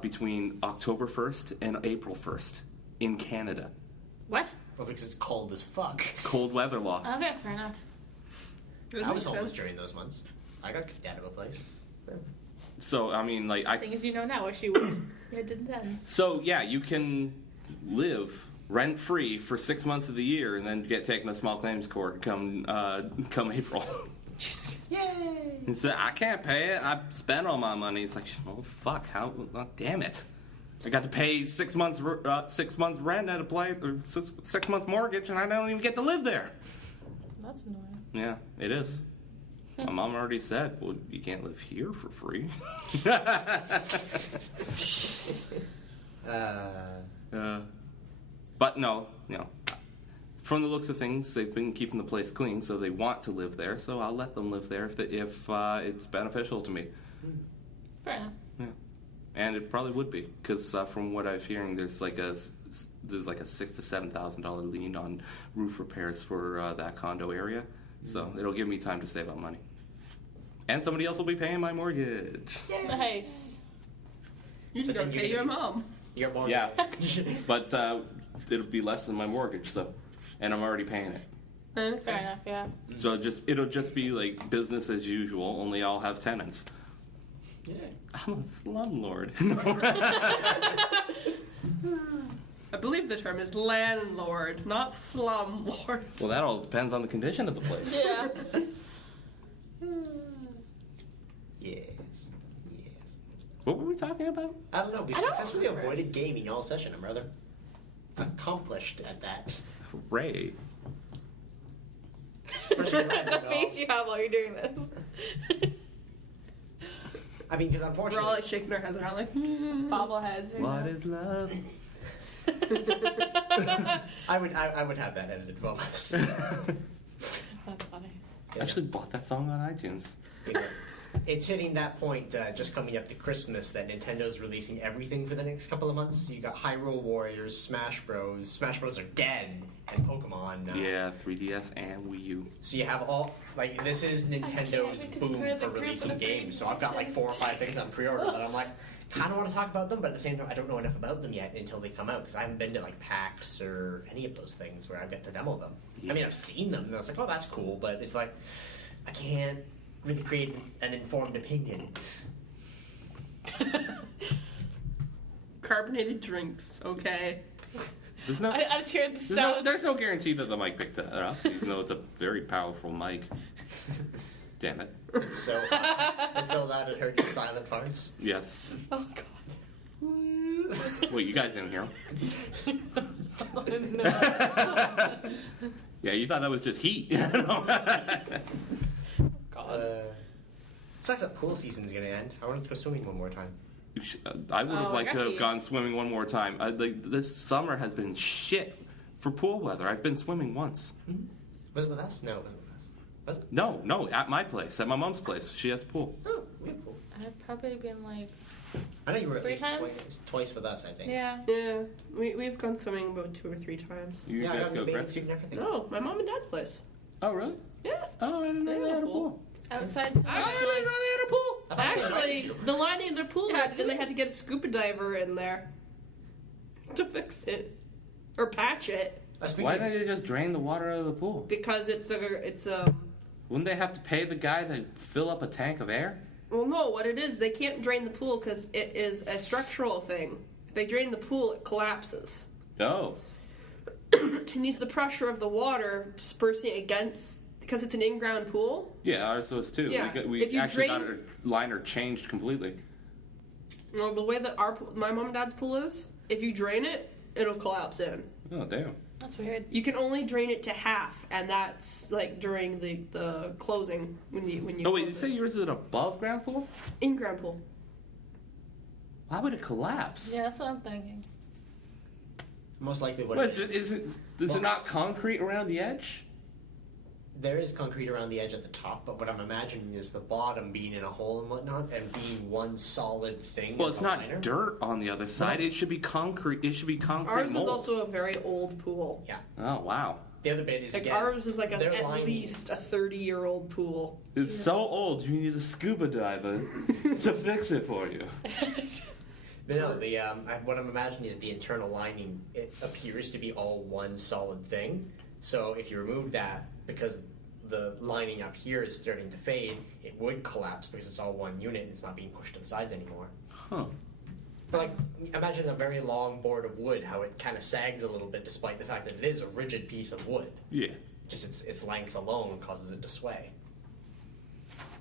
between October 1st and April 1st in Canada. What? Well, because it's cold as fuck. Cold weather law. Okay, fair enough. That I was makes homeless sense. during those months. I got kicked out of a place. So, I mean, like, Thing is, you know now what you did then. So yeah, you can live rent free for 6 months of the year and then get taken to small claims court come April. Yay! And so I can't pay it. I spent all my money. It's like, oh fuck, how? Oh, damn it! I got to pay 6 months 6 months rent at a place, or 6 months mortgage, and I don't even get to live there. That's annoying. Yeah, it is. My mom already said, well, you can't live here for free. But no, you know, from the looks of things, they've been keeping the place clean, so they want to live there. So I'll let them live there if it's beneficial to me. Fair enough. Yeah, and it probably would be because from what I'm hearing, there's like a $6,000 to $7,000 lien on roof repairs for that condo area. So it'll give me time to save up money, and somebody else will be paying my mortgage. Nice. You just But gotta then pay you- your mom. Your mortgage. Yeah, but it'll be less than my mortgage, so, and I'm already paying it. Fair enough, yeah. So it'll just be like business as usual. Only I'll have tenants. Yeah. I'm a slumlord. I believe the term is landlord, not slumlord. Well, that all depends on the condition of the place. Yeah. Yes. What were we talking about? I don't know. We've I don't successfully remember. avoided gaming all session. I'm rather accomplished at that. Ray. Especially with The face you have while you're doing this. I mean, because We're all unfortunately, like shaking our heads around like, Bobbleheads. What is love? I would have that edited from us. That's funny. I actually bought that song on iTunes. It's hitting that point, just coming up to Christmas, that Nintendo's releasing everything for the next couple of months. So you got Hyrule Warriors, Smash Bros again, and Pokemon. Yeah, 3DS and Wii U. So you have all, like, this is Nintendo's wait to boom prepare the for group releasing of the games. So I've got like 4 or 5 things on pre-order that I'm like, kind of want to talk about them, but at the same time, I don't know enough about them yet until they come out, because I haven't been to like PAX or any of those things where I get to demo them. Yeah. I mean, I've seen them, and I was like, oh, that's cool, but it's like, I can't really create an informed opinion. carbonated drinks, okay? There's no, I just heard the sound. there's no guarantee that the mic picked it up, even though it's a very powerful mic. Damn it. It's so loud it heard your silent parts. Yes. Oh god. Wait, you guys didn't hear him? Oh, no. Yeah, you thought that was just heat. God. Uh, Sucks that pool season's gonna end. I wanted to go swimming one more time. I would have Oh, I liked to got have you. gone swimming one more time. This summer has been shit for pool weather. I've been swimming once. Was it with us? No, it wasn't with us. Was it? No, at my place, at my mom's place. She has a pool. Oh, we had a pool. I've probably been like, I know you were at 3 least times? twice with us, I think. yeah. Yeah, we've gone swimming about 2 or 3 times. You Yeah, I guys got go, a bathing Chris? suit and everything. No, my mom and dad's place. Oh, really? Yeah. Oh, I didn't know they had a pool. Outside. Actually, I thought they actually, invited you. the lining of their pool Yeah, ripped, and they had to get a scuba diver in there to fix it or patch it Speaking Why of- didn't they just drain the water out of the pool? because it's Wouldn't they have to pay the guy to fill up a tank of air? well, no, what it is, they can't drain the pool because it is a structural thing. If they drain the pool, it collapses. Oh. It needs the pressure of the water dispersing against, because it's an in-ground pool. Yeah, ours was too. Yeah, We if you actually drain- got our liner changed completely. Well, the way that my mom and dad's pool is, if you drain it, it'll collapse in. Oh, damn. That's weird. You can only drain it to half, and that's like during the closing when you. Oh, wait, you close say it. yours is an above ground pool? In-ground pool. Why would it collapse? Yeah, that's what I'm thinking. Most likely what What, it is it not concrete around the edge? There is concrete around the edge at the top, but what I'm imagining is the bottom being in a hole and whatnot, and being one solid thing. Well, as it's a not liner. dirt on the other side. No. It should be concrete. It should be concrete Ours mold. is also a very old pool. Yeah. Oh, wow. The other bit is Like again, ours is like they're at lining- least a 30-year-old pool. It's so old, you need a scuba diver to fix it for you. But no, what I'm imagining is the internal lining. It appears to be all one solid thing. So if you remove that, because the lining up here is starting to fade, it would collapse because it's all one unit and it's not being pushed to the sides anymore. Huh. But like, imagine a very long board of wood, how it kind of sags a little bit despite the fact that it is a rigid piece of wood. Yeah. Just its length alone causes it to sway.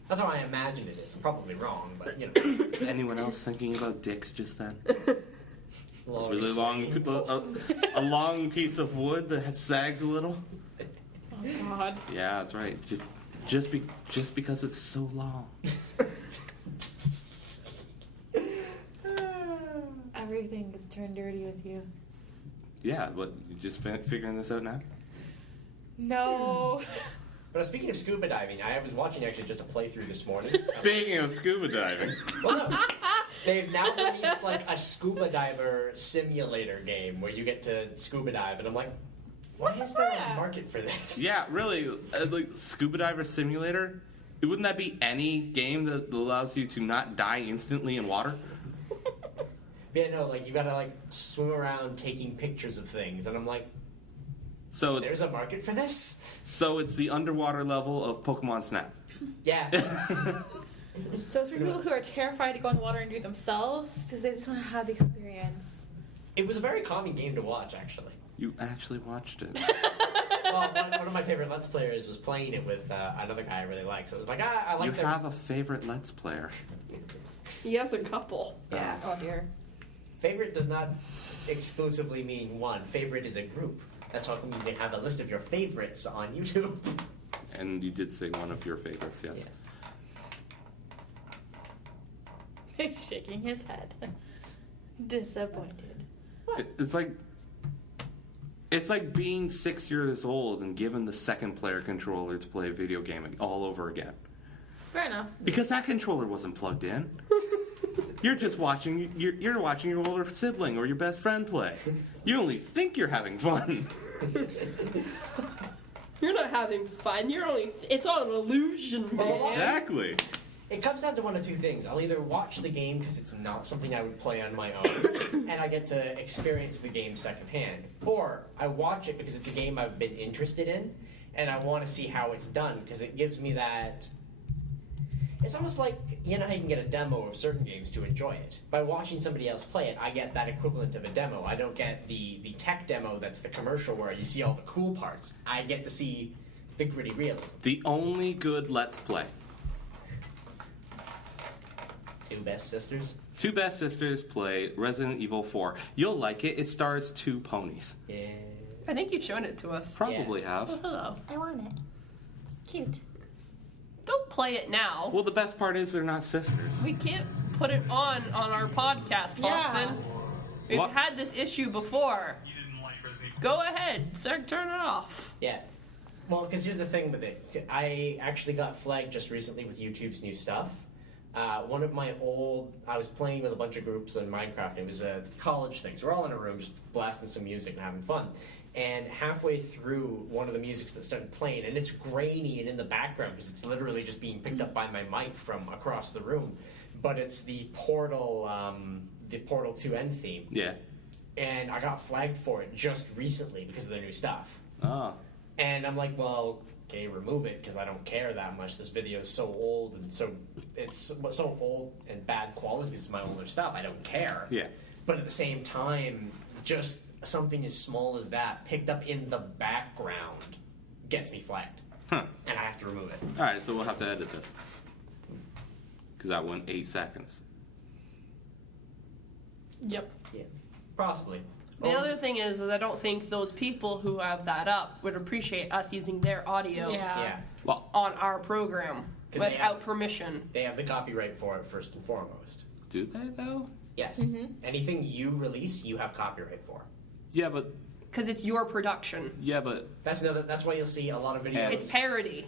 That's how I imagine it is. I'm probably wrong, but you know. Is anyone else thinking about dicks just then? Long Really long, swaying pole. a long piece of wood that sags a little? Oh god. Yeah, that's right. Just because it's so long. Everything gets turned dirty with you. Yeah, but you just figuring this out now? No. But speaking of scuba diving, I was watching actually just a playthrough this morning. Speaking of scuba diving, Well, no. They've now released like a scuba diver simulator game where you get to scuba dive, and I'm like, why What's is there that? a market for this? yeah, really, like scuba diver simulator. Wouldn't that be any game that allows you to not die instantly in water? Yeah, no, like you gotta like swim around taking pictures of things, and I'm like, So there's a market for this? it's the underwater level of Pokemon Snap. Yeah. So it's for people who are terrified to go in the water and do it themselves because they just want to have the experience. It was a very calming game to watch, actually. You actually watched it. Well, one of my favorite Let's Players was playing it with another guy I really like, so it was like, I like You have a favorite Let's Player. He has a couple. Yeah. Oh dear. Favorite does not exclusively mean one. Favorite is a group. That's how come you can have a list of your favorites on YouTube. And you did say one of your favorites, yes. He's shaking his head. Disappointed. It's like being 6 years old and given the second player controller to play a video game all over again. Fair enough. Because that controller wasn't plugged in. You're just watching. You're watching your older sibling or your best friend play. You only think you're having fun. You're not having fun. You're only. It's all an illusion, man. Exactly. It comes down to one of two things. I'll either watch the game because it's not something I would play on my own, and I get to experience the game secondhand, or I watch it because it's a game I've been interested in, and I want to see how it's done because it gives me that. It's almost like, you know how you can get a demo of certain games to enjoy it. By watching somebody else play it, I get that equivalent of a demo. I don't get the tech demo that's the commercial where you see all the cool parts. I get to see the gritty realism. The only good Let's Play. Two Best Sisters? Two Best Sisters play Resident Evil 4. You'll like it. It stars two ponies. Yeah. I think you've shown it to us. Probably have. Hello. I want it. It's cute. Don't play it now. Well, the best part is they're not sisters. We can't put it on our podcast, Thompson. Yeah. We've What? had this issue before. You didn't like Resident Evil. Go ahead, sir, turn it off. Yeah. Well, because here's the thing with it. I actually got flagged just recently with YouTube's new stuff. One of my I was playing with a bunch of groups in Minecraft. It was a college thing, so we're all in a room just blasting some music and having fun. And halfway through one of the musics that started playing, and it's grainy and in the background because it's literally just being picked up by my mic from across the room, but it's the Portal 2 end theme. Yeah. And I got flagged for it just recently because of their new stuff. Oh. And I'm like, well, okay, remove it because I don't care that much. This video is so old and it's so old and bad quality because it's my older stuff. I don't care. Yeah. But at the same time, just something as small as that picked up in the background gets me flagged. Huh. And I have to remove it. All right, so we'll have to edit this. Because that went 8 seconds. Yep. Yeah. Possibly. The other thing is I don't think those people who have that up would appreciate us using their audio Yeah. Well, on our program 'Cause they without have- permission. They have the copyright for it first and foremost. do they though? Yes. Anything you release, you have copyright for. Yeah, but Because it's your production. That's why you'll see a lot of videos. It's parody.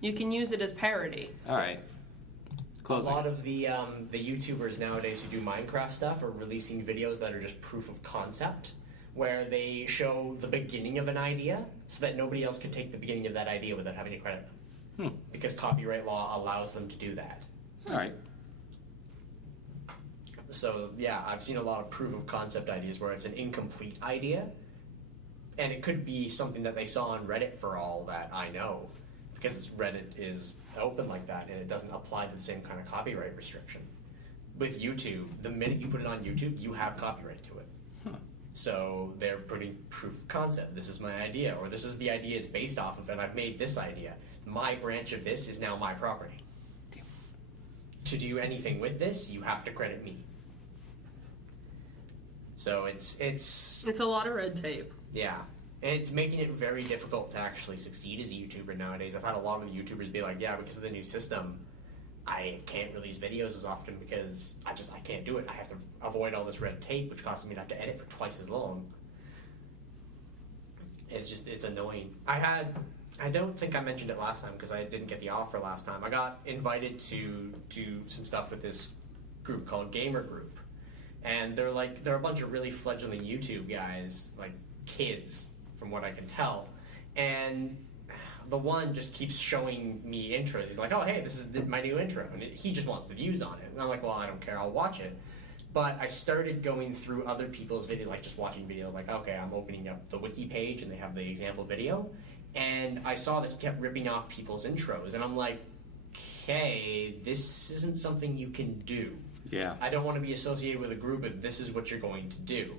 You can use it as parody. all right. A Closing. lot of the YouTubers nowadays who do Minecraft stuff are releasing videos that are just proof of concept, where they show the beginning of an idea so that nobody else can take the beginning of that idea without having to credit them. Because copyright law allows them to do that. All right. So, yeah, I've seen a lot of proof of concept ideas where it's an incomplete idea, and it could be something that they saw on Reddit for all that I know, because Reddit is open like that and it doesn't apply to the same kind of copyright restriction. With YouTube, the minute you put it on YouTube, you have copyright to it. Huh. So they're putting proof of concept. This is my idea, or this is the idea it's based off of, and I've made this idea. My branch of this is now my property. To do anything with this, you have to credit me. So it's a lot of red tape. yeah. And it's making it very difficult to actually succeed as a YouTuber nowadays. I've had a lot of YouTubers be like, yeah, because of the new system, I can't release videos as often because I can't do it. I have to avoid all this red tape, which causes me to have to edit for twice as long. It's annoying. I don't think I mentioned it last time because I didn't get the offer last time. I got invited to do some stuff with this group called Gamer Group. And they're a bunch of really fledgling YouTube guys, like kids, from what I can tell. And the one just keeps showing me intros. He's like, oh, hey, this is my new intro. And he just wants the views on it. And I'm like, well, I don't care. I'll watch it. But I started going through other people's videos, like just watching videos, like, okay, I'm opening up the wiki page and they have the example video. And I saw that he kept ripping off people's intros. And I'm like, okay, this isn't something you can do. Yeah. I don't want to be associated with a group if this is what you're going to do.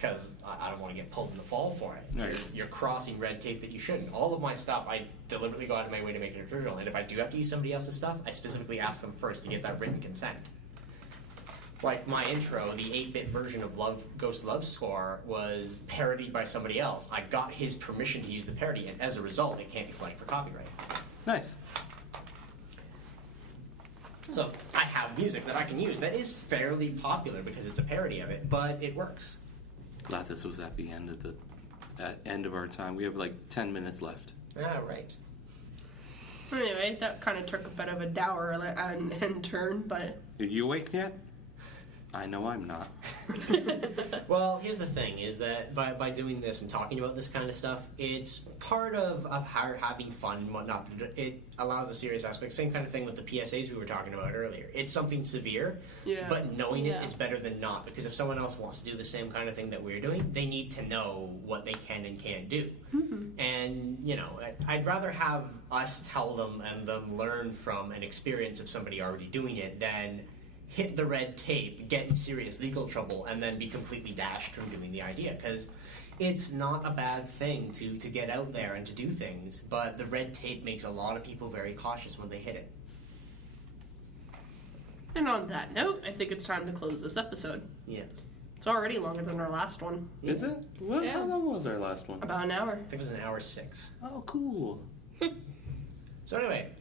because I don't want to get pulled in the fall for it. Right. You're crossing red tape that you shouldn't. All of my stuff, I deliberately go out of my way to make it original. And if I do have to use somebody else's stuff, I specifically ask them first to get that written consent. Like my intro, the 8-bit version of Ghost Love Score was parodied by somebody else. I got his permission to use the parody, and as a result, it can't be flagged for copyright. Nice. So I have music that I can use that is fairly popular because it's a parody of it, but it works. Glad this was at the end of our time. We have like 10 minutes left. Ah, right. Anyway, that kind of took a bit of a dour end turn, but... Are you awake yet? I know I'm not. Well, here's the thing, is that by doing this and talking about this kind of stuff, it's part of how having fun and whatnot. It allows the serious aspect. Same kind of thing with the PSAs we were talking about earlier. It's something severe, but knowing it is better than not, because if someone else wants to do the same kind of thing that we're doing, they need to know what they can and can't do. Mm-hmm. And, you know, I'd rather have us tell them and them learn from an experience of somebody already doing it than hit the red tape, get in serious legal trouble, and then be completely dashed from doing the idea. Because it's not a bad thing to get out there and to do things, but the red tape makes a lot of people very cautious when they hit it. And on that note, I think it's time to close this episode. Yes. It's already longer than our last one. Is it? Well, Yeah. how long was our last one? About an hour. I think it was an hour 6. Oh, cool. So anyway,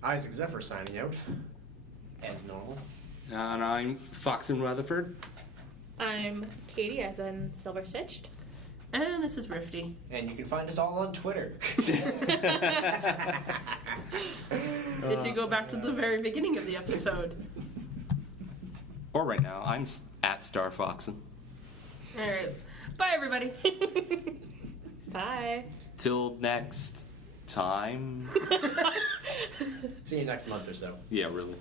Isaac Zephyr signing out, as normal. And I'm Fox in Rutherford. I'm Katie, as in Silver Stitched. And this is Riffti. And you can find us all on Twitter. If you go back to the very beginning of the episode. Or right now, I'm at Starfoxen. Alright. Bye, everybody. Bye. Till next time. See you next month or so. Yeah, really.